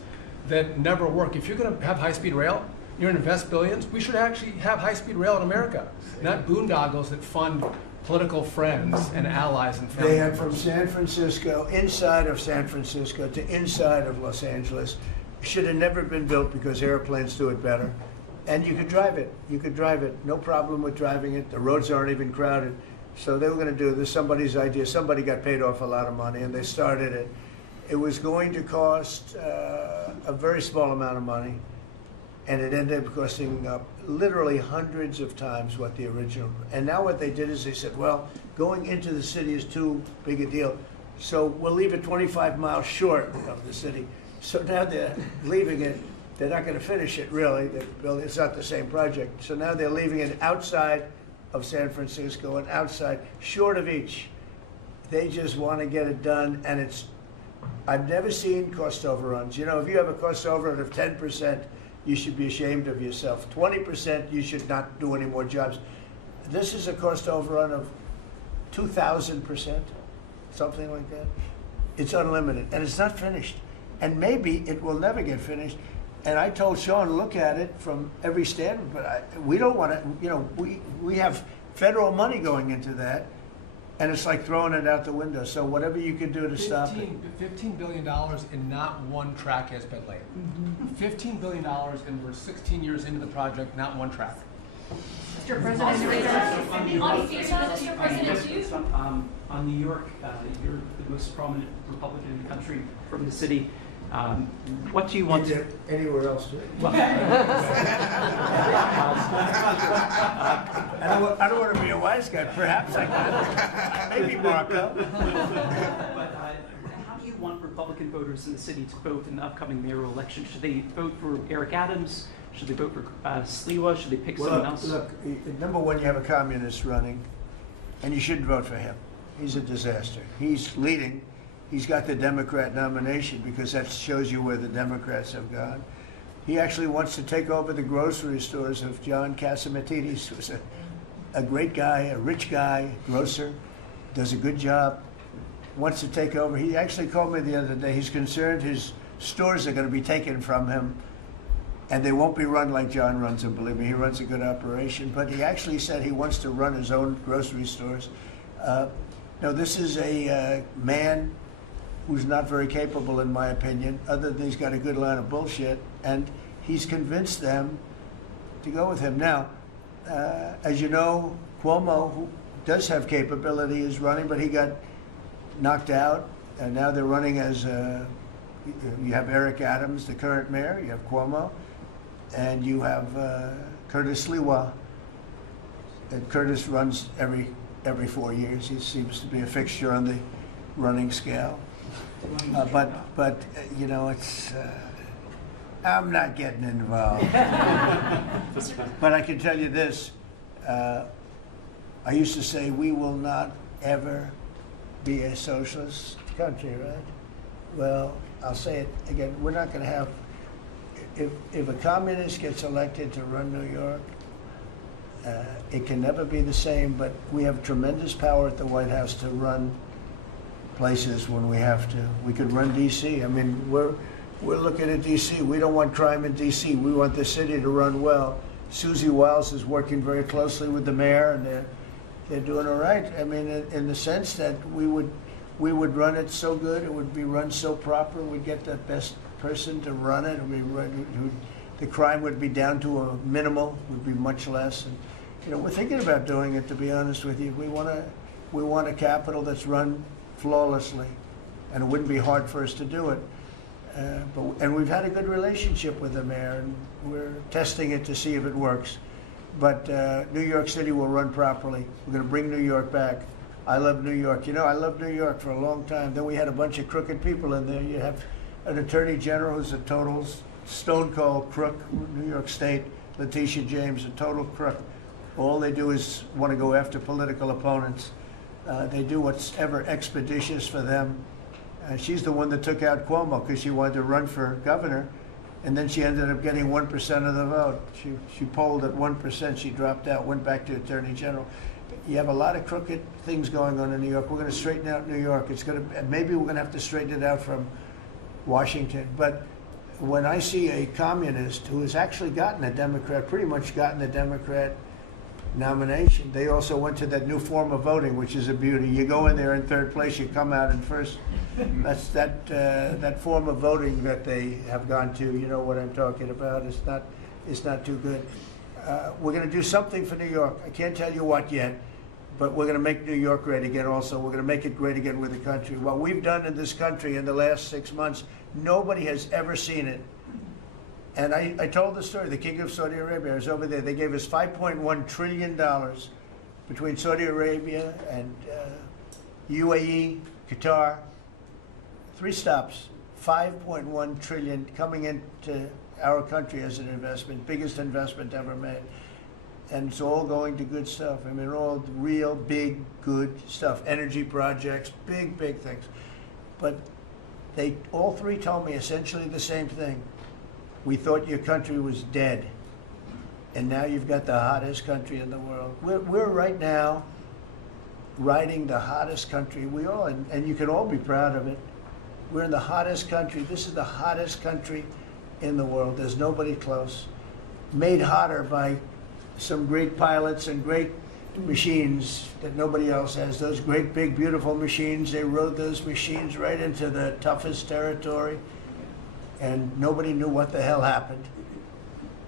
that never work. If you're going to have high-speed rail, you're going to invest billions, we should actually have high-speed rail in America, not boondoggles that fund political friends and allies and family They had members. from San Francisco, inside of San Francisco to inside of Los Angeles. Should have never been built because airplanes do it better. And you could drive it. You could drive it. No problem with driving it. The roads aren't even crowded. So they were going to do this. Somebody's idea. Somebody got paid off a lot of money and they started it. It was going to cost a very small amount of money. And it ended up costing literally hundreds of times what the original. And now what they did is they said, well, going into the city is too big a deal. So we'll leave it 25 miles short of the city. So now they're leaving it. They're not going to finish it, really. It's not the same project. So now they're leaving it outside of San Francisco and outside, short of each. They just want to get it done, and I've never seen cost overruns. You know, if you have a cost overrun of 10%, you should be ashamed of yourself. 20%, you should not do any more jobs. This is a cost overrun of 2,000%, something like that. It's unlimited, and it's not finished. And maybe it will never get finished. And I told Sean, look at it from every standpoint, but we don't want to, you know, we have federal money going into that, and it's like throwing it out the window. So whatever you can do to stop it. $15 billion and not one track has been laid. $15 billion and we're 16 years into the project, not one track. Mr. President, on New York, you're the most prominent Republican in the country from the city. What do you want to... Anywhere else, too? I don't want to be a wise guy. Perhaps I can. Maybe Marco. But how do you want Republican voters in the city to vote in the upcoming mayoral election? Should they vote for Eric Adams? Should they vote for Sliwa? Should they pick someone else? Look, number one, you have a communist running, and you shouldn't vote for him. He's a disaster. He's leading. He's got the Democrat nomination because that shows you where the Democrats have gone. He actually wants to take over the grocery stores of John Catsimatidis, who's a great guy, a rich guy, grocer, does a good job, wants to take over. He actually called me the other day. He's concerned his stores are going to be taken from him, and they won't be run like John runs them. Believe me, he runs a good operation. But he actually said he wants to run his own grocery stores. No, this is a man who's not very capable, in my opinion, other than he's got a good line of bullshit, and he's convinced them to go with him. Now, as you know, Cuomo, who does have capability, is running, but he got knocked out, and now they're running as, you have Eric Adams, the current mayor, you have Cuomo, and you have Curtis Sliwa. And Curtis runs every 4 years. He seems to be a fixture on the running scale. But you know, it's I'm not getting involved. But I can tell you this: I used to say we will not ever be a socialist country, right? Well, I'll say it again: we're not going to have. If a communist gets elected to run New York, it can never be the same. But we have tremendous power at the White House to run places when we have to. We could run D.C. I mean, we're looking at DC. We don't want crime in DC. We want the city to run well. Susie Wiles is working very closely with the mayor, and they're doing all right. I mean, in the sense that we would run it so good, it would be run so proper, we'd get the best person to run it. The crime would be down to a minimal, would be much less. And, you know, we're thinking about doing it, to be honest with you. We want a capital that's run flawlessly, and it wouldn't be hard for us to do it. And we've had a good relationship with the mayor, and we're testing it to see if it works. But New York City will run properly. We're going to bring New York back. I love New York. You know, I loved New York for a long time. Then we had a bunch of crooked people in there. You have an attorney general who's a total stone cold crook, New York State, Letitia James, a total crook. All they do is want to go after political opponents. They do what's ever expeditious for them. She's the one that took out Cuomo because she wanted to run for governor, and then she ended up getting 1% of the vote. She polled at 1%. She dropped out, went back to attorney general. You have a lot of crooked things going on in New York. We're going to straighten out New York. Maybe we're going to have to straighten it out from Washington. But when I see a communist who has actually gotten a Democrat, pretty much gotten a Democrat nomination, they also went to that new form of voting, which is a beauty. You go in there in third place, you come out in first. That's that form of voting that they have gone to. You know what I'm talking about. It's not too good. We're going to do something for New York. I can't tell you what yet, but we're going to make New York great again also. We're going to make it great again with the country. What we've done in this country in the last 6 months, nobody has ever seen it. And I told the story. The King of Saudi Arabia is over there. They gave us $5.1 trillion between Saudi Arabia and UAE, Qatar. 3 stops, $5.1 trillion coming into our country as an investment, biggest investment ever made. And it's all going to good stuff. I mean, all real big, good stuff. Energy projects, big, big things. But they all 3 told me essentially the same thing. We thought your country was dead, and now you've got the hottest country in the world. We're right now riding the hottest country. We all, and you can all be proud of it. We're in the hottest country. This is the hottest country in the world. There's nobody close. Made hotter by some great pilots and great machines that nobody else has. Those great, big, beautiful machines, they rode those machines right into the toughest territory, and nobody knew what the hell happened.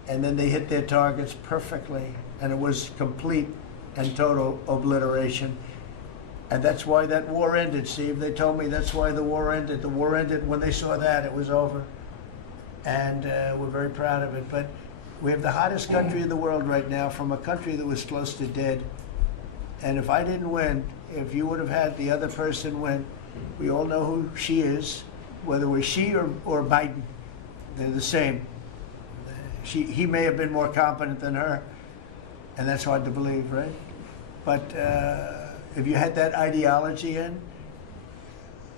And then they hit their targets perfectly, and it was complete and total obliteration. And that's why that war ended, Steve. They told me that's why the war ended. The war ended when they saw that, it was over. And we're very proud of it. But we have the hottest country in the world right now, from a country that was close to dead. And if I didn't win, if you would have had the other person win, we all know who she is, whether it was she or Biden. They're the same. He may have been more competent than her, and that's hard to believe, right? But if you had that ideology in,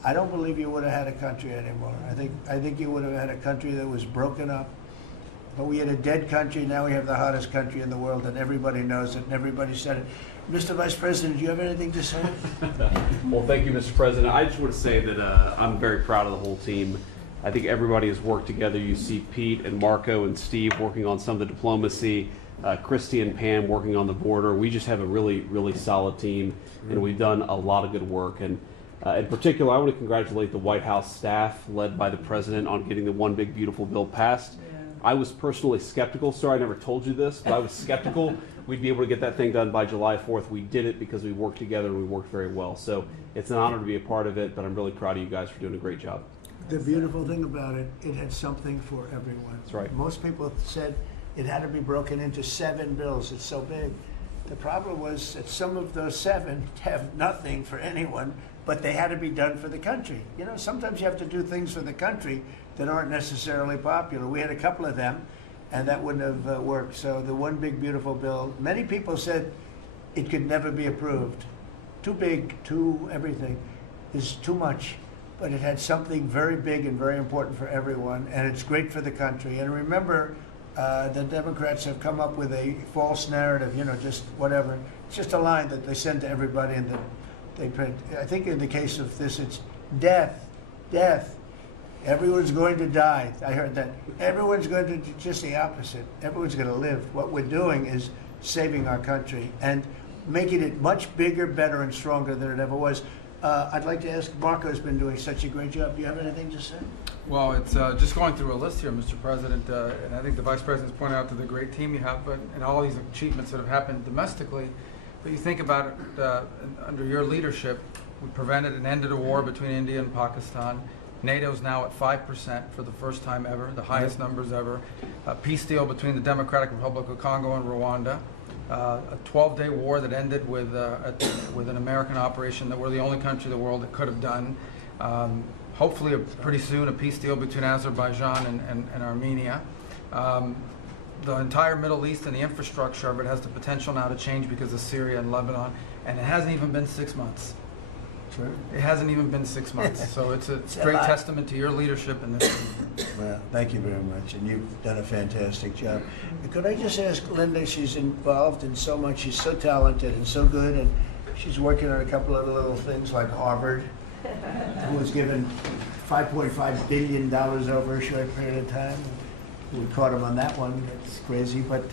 I don't believe you would have had a country anymore. I think you would have had a country that was broken up. But we had a dead country. Now we have the hottest country in the world, and everybody knows it, and everybody said it. Mr. Vice President, do you have anything to say? Well, thank you, Mr. President. I just want to say that I'm very proud of the whole team. I think everybody has worked together. You see Pete and Marco and Steve working on some of the diplomacy, Christy and Pam working on the border. We just have a really, really solid team, and we've done a lot of good work. And in particular, I want to congratulate the White House staff led by the President on getting the One Big Beautiful Bill passed. I was personally skeptical. Sorry, I never told you this, but I was skeptical we'd be able to get that thing done by July 4th. We did it because we worked together and we worked very well. So it's an honor to be a part of it, but I'm really proud of you guys for doing a great job. The beautiful thing about it, it had something for everyone. That's right. Most people said it had to be broken into 7 bills. It's so big. The problem was that some of those 7 have nothing for anyone, but they had to be done for the country. You know, sometimes you have to do things for the country that aren't necessarily popular. We had a couple of them, and that wouldn't have worked. So the One Big Beautiful Bill, many people said it could never be approved. Too big, too everything is too much. But it had something very big and very important for everyone, and it's great for the country. And remember, the Democrats have come up with a false narrative, you know, just whatever. It's just a line that they send to everybody and that they print. I think in the case of this, it's death, death. Everyone's going to die. I heard that. Everyone's going to do just the opposite. Everyone's going to live. What we're doing is saving our country and making it much bigger, better, and stronger than it ever was. I'd like to ask, Marco's been doing such a great job. Do you have anything to say? Well, it's just going through a list here, Mr. President, and I think the Vice President's pointed out to the great team you have, but and all these achievements that have happened domestically. But you think about it, under your leadership, we prevented and ended a war between India and Pakistan. NATO's now at 5% for the first time ever, the highest numbers ever. A peace deal between the Democratic Republic of Congo and Rwanda. A 12-day war that ended with an American operation that we're the only country in the world that could have done. Hopefully, pretty soon, a peace deal between Azerbaijan and Armenia. The entire Middle East and the infrastructure of it has the potential now to change because of Syria and Lebanon, and it hasn't even been 6 months. Sure. It hasn't even been 6 months, so it's a great testament to your leadership in this. Well, thank you very much, and you've done a fantastic job. Could I just ask Linda, she's involved in so much, she's so talented and so good, and she's working on a couple of little things like Harvard, who was given $5.5 billion over a short period of time. We caught him on that one, it's crazy, but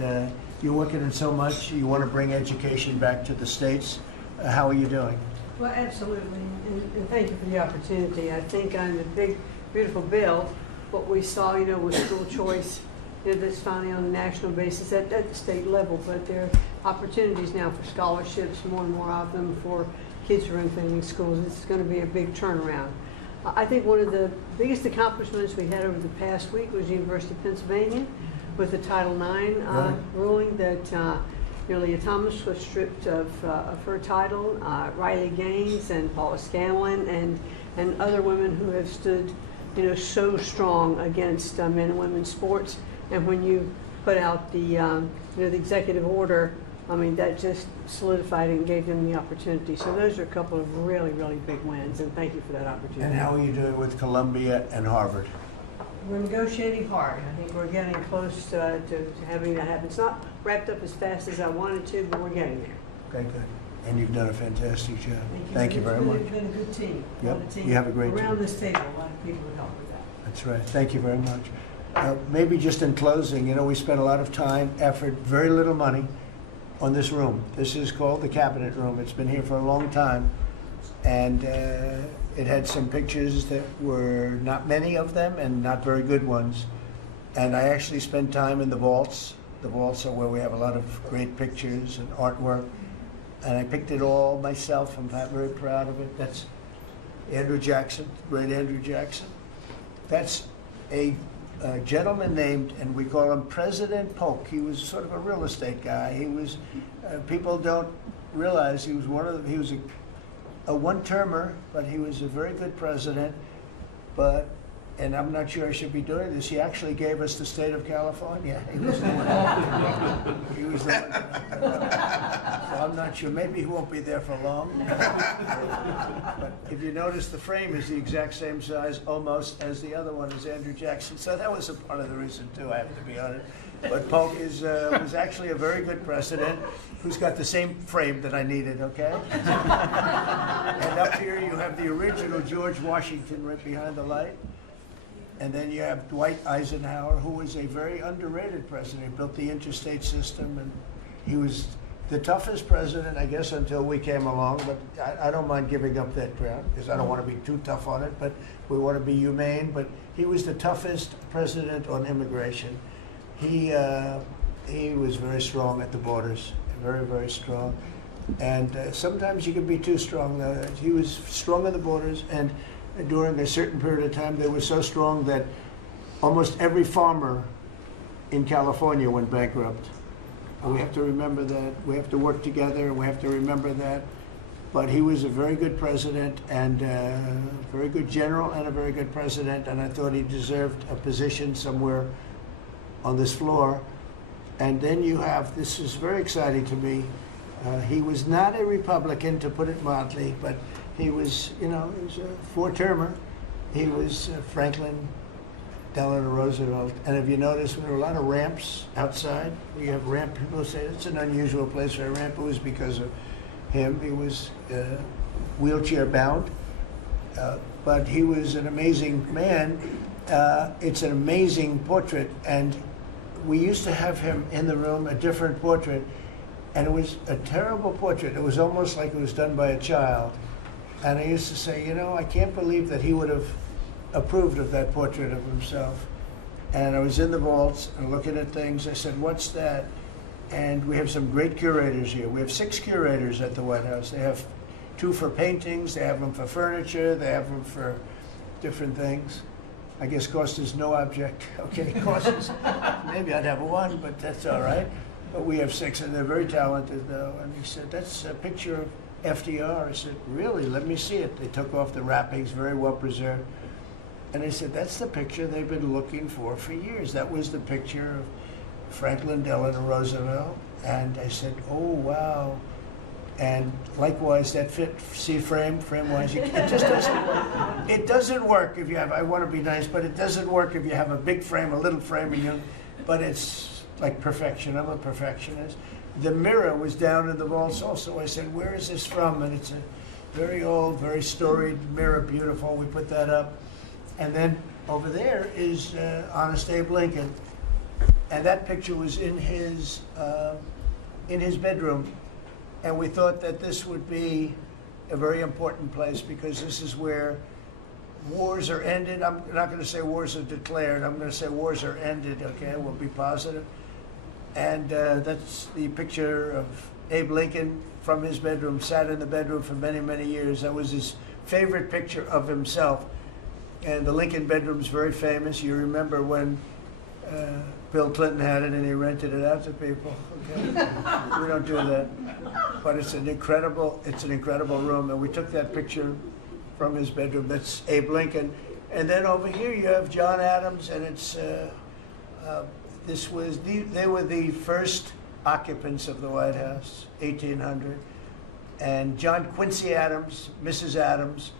you're working on so much, you want to bring education back to the States. How are you doing? Well, absolutely, and thank you for the opportunity. I think on the big, beautiful bill, what we saw, was school choice, that's finally on a national basis at the state level, but there are opportunities now for scholarships, more and more of them for kids who are in failing schools. It's going to be a big turnaround. I think one of the biggest accomplishments we had over the past week was the University of Pennsylvania with the Title IX ruling that Leah Thomas was stripped of her title, Riley Gaines and Paula Scanlon and other women who have stood, so strong against men and women's sports. And when you put out the executive order, I mean, that just solidified it and gave them the opportunity. So those are a couple of really, really big wins, and thank you for that opportunity. And how are you doing with Columbia and Harvard? We're negotiating hard. I think we're getting close to having that happen. It's not wrapped up as fast as I wanted to, but we're getting there. Okay, good. And you've done a fantastic job. Thank you very much. It's been a good team. Yep, you have a great team. Around this table, a lot of people have helped with that. That's right. Thank you very much. Maybe just in closing, we spent a lot of time, effort, very little money on this room. This is called the Cabinet Room. It's been here for a long time. And it had some pictures that were not many of them and not very good ones. And I actually spent time in the vaults. The vaults are where we have a lot of great pictures and artwork. And I picked it all myself. I'm very proud of it. That's Andrew Jackson, great Andrew Jackson. That's a gentleman named, and we call him President Polk. He was sort of a real estate guy. He was, people don't realize he was he was a one-termer, but he was a very good president. But, and I'm not sure I should be doing this, he actually gave us the state of California. He was the one. He was the one. So I'm not sure, maybe he won't be there for long. But if you notice, the frame is the exact same size almost as the other one is Andrew Jackson. So that was a part of the reason too, I have to be honest. But Polk was actually a very good president who's got the same frame that I needed, okay? And up here you have the original George Washington right behind the light. And then you have Dwight Eisenhower, who was a very underrated president. He built the interstate system, and he was the toughest president, I guess, until we came along. But I don't mind giving up that crown, because I don't want to be too tough on it, but we want to be humane. But he was the toughest president on immigration. He was very strong at the borders, very, very strong. And sometimes you can be too strong. He was strong at the borders, and during a certain period of time, they were so strong that almost every farmer in California went bankrupt. And we have to remember that. We have to work together, and we have to remember that. But he was a very good president, and a very good general, and a very good president, and I thought he deserved a position somewhere on this floor. And then you have, this is very exciting to me, he was not a Republican, to put it mildly, but he was, he was a four-termer. He was Franklin Delano Roosevelt. And if you notice, there were a lot of ramps outside. We have ramp, people say it's an unusual place for a ramp. It was because of him. He was wheelchair bound. but he was an amazing man. It's an amazing portrait, and we used to have him in the room, a different portrait, and it was a terrible portrait. It was almost like it was done by a child. And I used to say, you know, I can't believe that he would have approved of that portrait of himself. And I was in the vaults and looking at things. I said, what's that? And we have some great curators here. We have 6 curators at the White House. They have 2 for paintings, they have them for furniture, they have them for different things. I guess cost is no object. Okay, cost is, maybe I'd have 1, but that's all right. But we have 6, and they're very talented, though. And he said, that's a picture of FDR. I said, really? Let me see it. They took off the wrappings, very well preserved. And I said, that's the picture they've been looking for years. That was the picture of Franklin Delano Roosevelt. And I said, oh, wow. And likewise, that fit, see frame-wise, it just doesn't work. It doesn't work if you have, I want to be nice, but it doesn't work if you have a big frame, a little frame, and but it's like perfection. I'm a perfectionist. The mirror was down in the vaults also. I said, where is this from? And it's a very old, very storied mirror, beautiful. We put that up. And then over there is Honest Abe Lincoln. And that picture was in his bedroom. And we thought that this would be a very important place because this is where wars are ended. I'm not going to say wars are declared. I'm going to say wars are ended, okay? We'll be positive. And that's the picture of Abe Lincoln from his bedroom, sat in the bedroom for many, many years. That was his favorite picture of himself. And the Lincoln bedroom's very famous. You remember when Bill Clinton had it and he rented it out to people. Okay? We don't do that. But it's an incredible room. And we took that picture from his bedroom. That's Abe Lincoln. And then over here you have John Adams, and it's they were the first occupants of the White House, 1800. And John Quincy Adams, Mrs. Adams,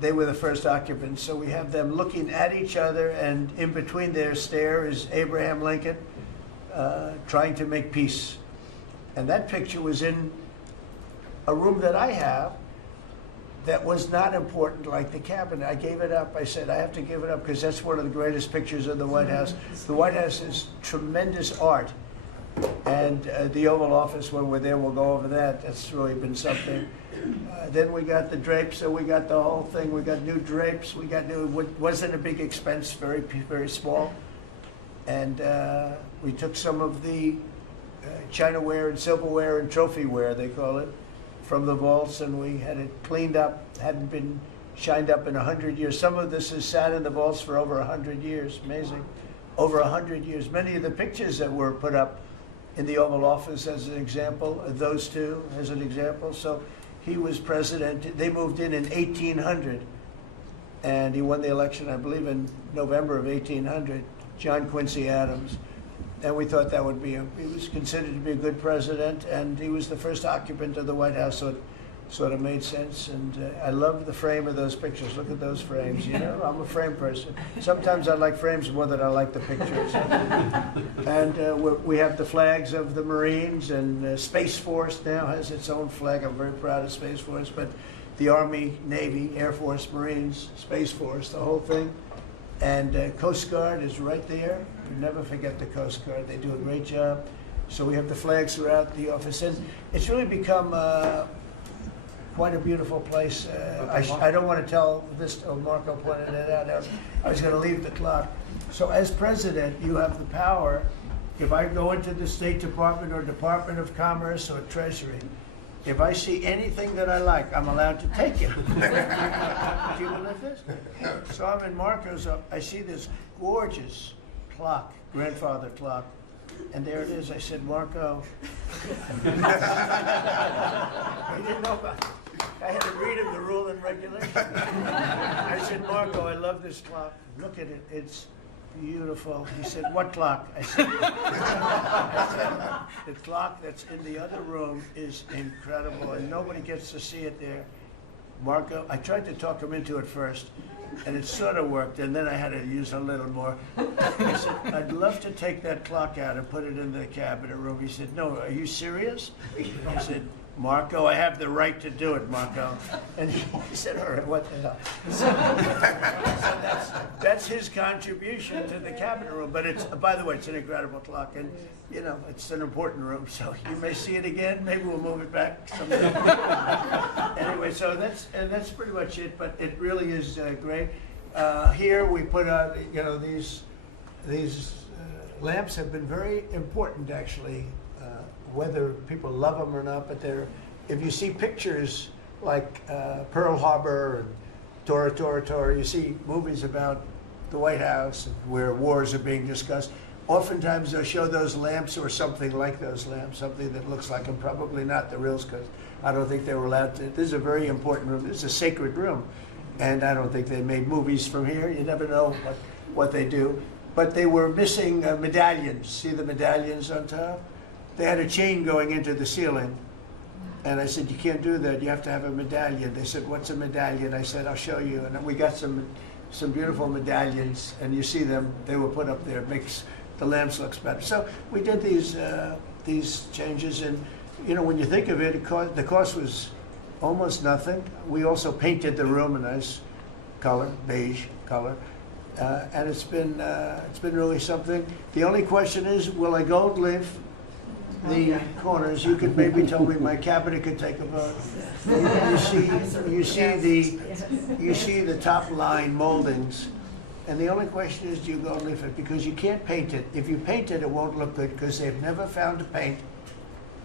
they were the first occupants. So we have them looking at each other, and in between their stare is Abraham Lincoln trying to make peace. And that picture was in a room that I have that was not important, like the cabinet. I gave it up. I said, I have to give it up because that's one of the greatest pictures of the White House. The White House is tremendous art. And the Oval Office, when we're there, we'll go over that. That's really been something. Then we got the drapes, so we got the whole thing. We got new drapes. We got new, wasn't a big expense, very, very small. And we took some of the chinaware and silverware and trophyware, they call it, from the vaults, and we had it cleaned up. Hadn't been shined up in 100 years. Some of this has sat in the vaults for over 100 years. Amazing. Over 100 years. Many of the pictures that were put up in the Oval Office as an example, those two as an example. So he was president. They moved in 1800, and he won the election, I believe, in November of 1800, John Quincy Adams. And we thought that would be, he was considered to be a good president, and he was the first occupant of the White House, so it sort of made sense. And I love the frame of those pictures. Look at those frames, you know? I'm a frame person. Sometimes I like frames more than I like the pictures. And we have the flags of the Marines, and Space Force now has its own flag. I'm very proud of Space Force, but the Army, Navy, Air Force, Marines, Space Force, the whole thing. And Coast Guard is right there. You never forget the Coast Guard. They do a great job. So we have the flags throughout the office. And it's really become quite a beautiful place. I don't want to tell this, Marco pointed it out. I was going to leave the clock. So as president, you have the power. If I go into the State Department or Department of Commerce or Treasury, if I see anything that I like, I'm allowed to take it. Do you believe this? So I'm in Marco's, I see this gorgeous clock, grandfather clock, and there it is. I said, Marco. He didn't know about it. I had to read him the rule and regulation. I said, Marco, I love this clock. Look at it. It's beautiful. He said, what clock? I said, the clock that's in the other room is incredible, and nobody gets to see it there. Marco, I tried to talk him into it first, and it sort of worked, and then I had to use a little more. I said, I'd love to take that clock out and put it in the cabinet room. He said, no, are you serious? I said, Marco, I have the right to do it, Marco. And he said, all right, what the hell? So that's his contribution to the cabinet room. But it's, by the way, it's an incredible clock. And, you know, it's an important room. So you may see it again. Maybe we'll move it back someday. Anyway, so that's pretty much it. But it really is great. Here we put out, you know, these lamps have been very important, actually. Whether people love them or not, but if you see pictures like Pearl Harbor and Tora Tora Tora, you see movies about the White House where wars are being discussed. Oftentimes they'll show those lamps or something like those lamps, something that looks like them, probably not the reals, because I don't think they were allowed to. This is a very important room. This is a sacred room, and I don't think they made movies from here. You never know what they do. But they were missing medallions. See the medallions on top? They had a chain going into the ceiling. And I said, you can't do that. You have to have a medallion. They said, what's a medallion? I said, I'll show you. And we got some beautiful medallions. And you see them. They were put up there. It makes the lamps look better. So we did these changes. And, you know, when you think of it, the cost was almost nothing. We also painted the room a nice color, beige color. And it's been really something. The only question is, will I gold leaf the corners? You could maybe tell me my cabinet could take a vote. You see the top line moldings, and the only question is, do you gold leaf it? Because you can't paint it. If you paint it, it won't look good because they've never found a paint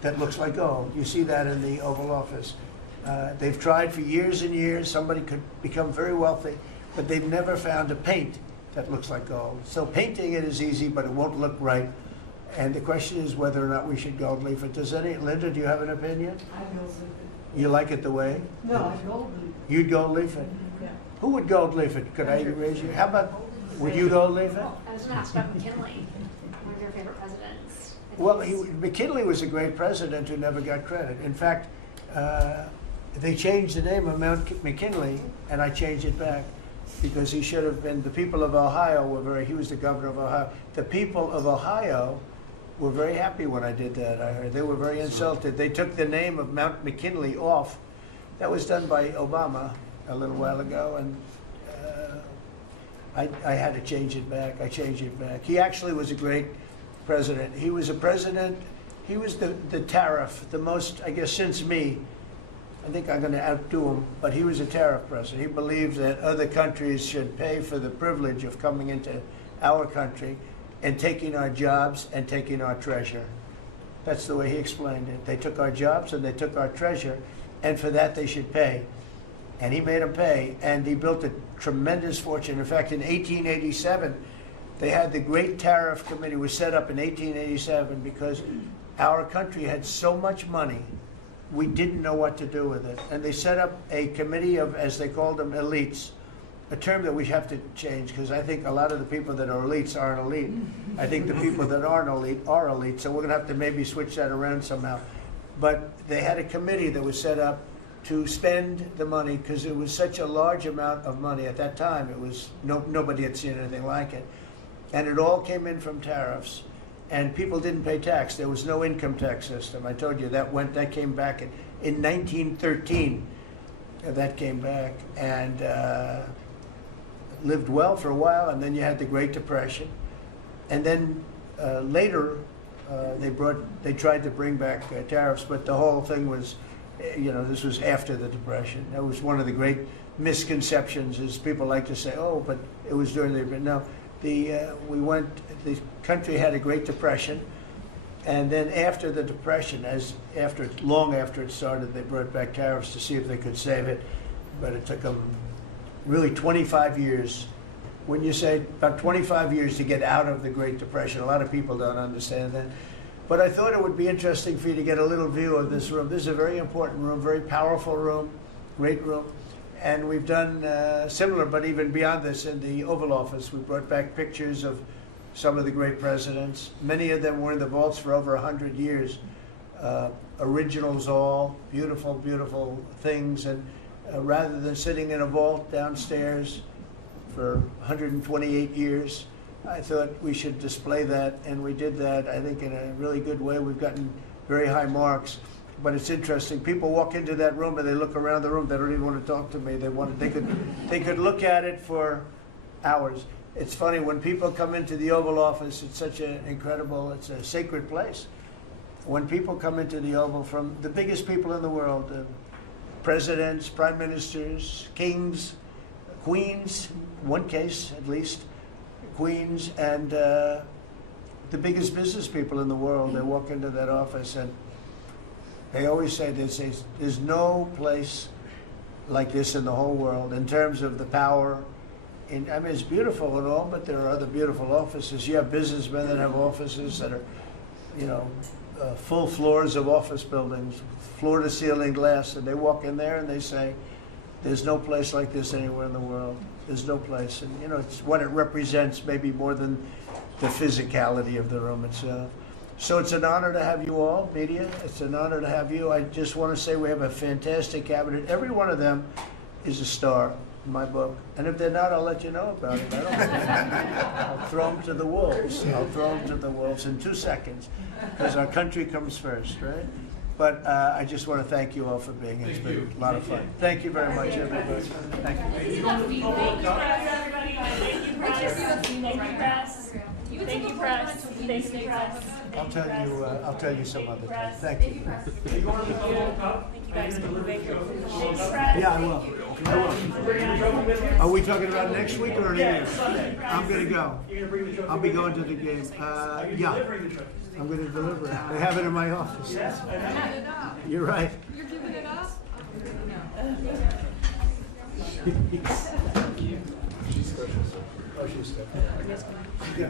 that looks like gold. You see that in the Oval Office. They've tried for years and years. Somebody could become very wealthy, but they've never found a paint that looks like gold. So painting it is easy, but it won't look right. And the question is whether or not we should gold leaf it. Linda, do you have an opinion? I gold leaf it. You like it the way? No, I gold leaf it. You'd gold leaf it? Yeah. Who would gold leaf it? Could I raise you? How about, would you gold leaf it? I was going to ask about McKinley, one of your favorite presidents. Well, McKinley was a great president who never got credit. In fact, they changed the name of Mount McKinley, and I changed it back because he should have been, the people of Ohio he was the governor of Ohio. The people of Ohio were very happy when I did that. I heard they were very insulted. They took the name of Mount McKinley off. That was done by Obama a little while ago, and I had to change it back. I changed it back. He actually was a great president. He was a president. He was the tariff, the most, I guess, since me. I think I'm going to outdo him, but he was a tariff president. He believed that other countries should pay for the privilege of coming into our country and taking our jobs and taking our treasure. That's the way he explained it. They took our jobs and they took our treasure, and for that they should pay. And he made them pay, and he built a tremendous fortune. In fact, in 1887, they had the Great Tariff Committee was set up in 1887 because our country had so much money, we didn't know what to do with it. And they set up a committee of, as they called them, elites, a term that we have to change because I think a lot of the people that are elites aren't elite. I think the people that aren't elite are elite, so we're going to have to maybe switch that around somehow. But they had a committee that was set up to spend the money because it was such a large amount of money at that time. It was nobody had seen anything like it, and it all came in from tariffs, and people didn't pay tax. There was no income tax system. I told you that came back in 1913. That came back and lived well for a while, and then you had the Great Depression, and then later they tried to bring back tariffs, but the whole thing was, this was after the Depression. That was one of the great misconceptions. Is people like to say, "Oh, but it was during the no." The country had a Great Depression, and then after the Depression, long after it started, they brought back tariffs to see if they could save it, but it took them really 25 years. When you say about 25 years to get out of the Great Depression, a lot of people don't understand that. But I thought it would be interesting for you to get a little view of this room. This is a very important room, very powerful room, great room. And we've done similar, but even beyond this, in the Oval Office. We brought back pictures of some of the great presidents. Many of them were in the vaults for over 100 years. Originals all, beautiful, beautiful things. And rather than sitting in a vault downstairs for 128 years, I thought we should display that, and we did that, I think, in a really good way. We've gotten very high marks. But it's interesting. People walk into that room and they look around the room. They don't even want to talk to me. They could look at it for hours. It's funny when people come into the Oval Office. It's such an incredible. It's a sacred place. When people come into the Oval from the biggest people in the world, presidents, prime ministers, kings, queens, one case at least, queens, and the biggest business people in the world, they walk into that office and they always say, there's no place like this in the whole world in terms of the power. I mean, it's beautiful and all, but there are other beautiful offices. You have businessmen that have offices that are, full floors of office buildings, floor-to-ceiling glass, and they walk in there and they say, there's no place like this anywhere in the world. There's no place. And, it's what it represents maybe more than the physicality of the room itself. So it's an honor to have you all, media. It's an honor to have you. I just want to say we have a fantastic cabinet. Every one of them is a star in my book. And if they're not, I'll let you know about it. I don't I'll throw them to the wolves. I'll throw them to the wolves in 2 seconds because our country comes first, right? But I just want to thank you all for being here. It's been a lot of fun. Thank you very much, everybody. Thank you. Thank you, press. Thank you, press. Thank you, press. I'll tell you some other time. Thank you. Thank you guys for moving. Yeah, I will. Are we talking about next week or next year? I'm going to go. I'll be going to the game. Yeah. I'm going to deliver it. They have it in my office. You're right. You're giving it up? She's special. Oh, she's special. Yeah,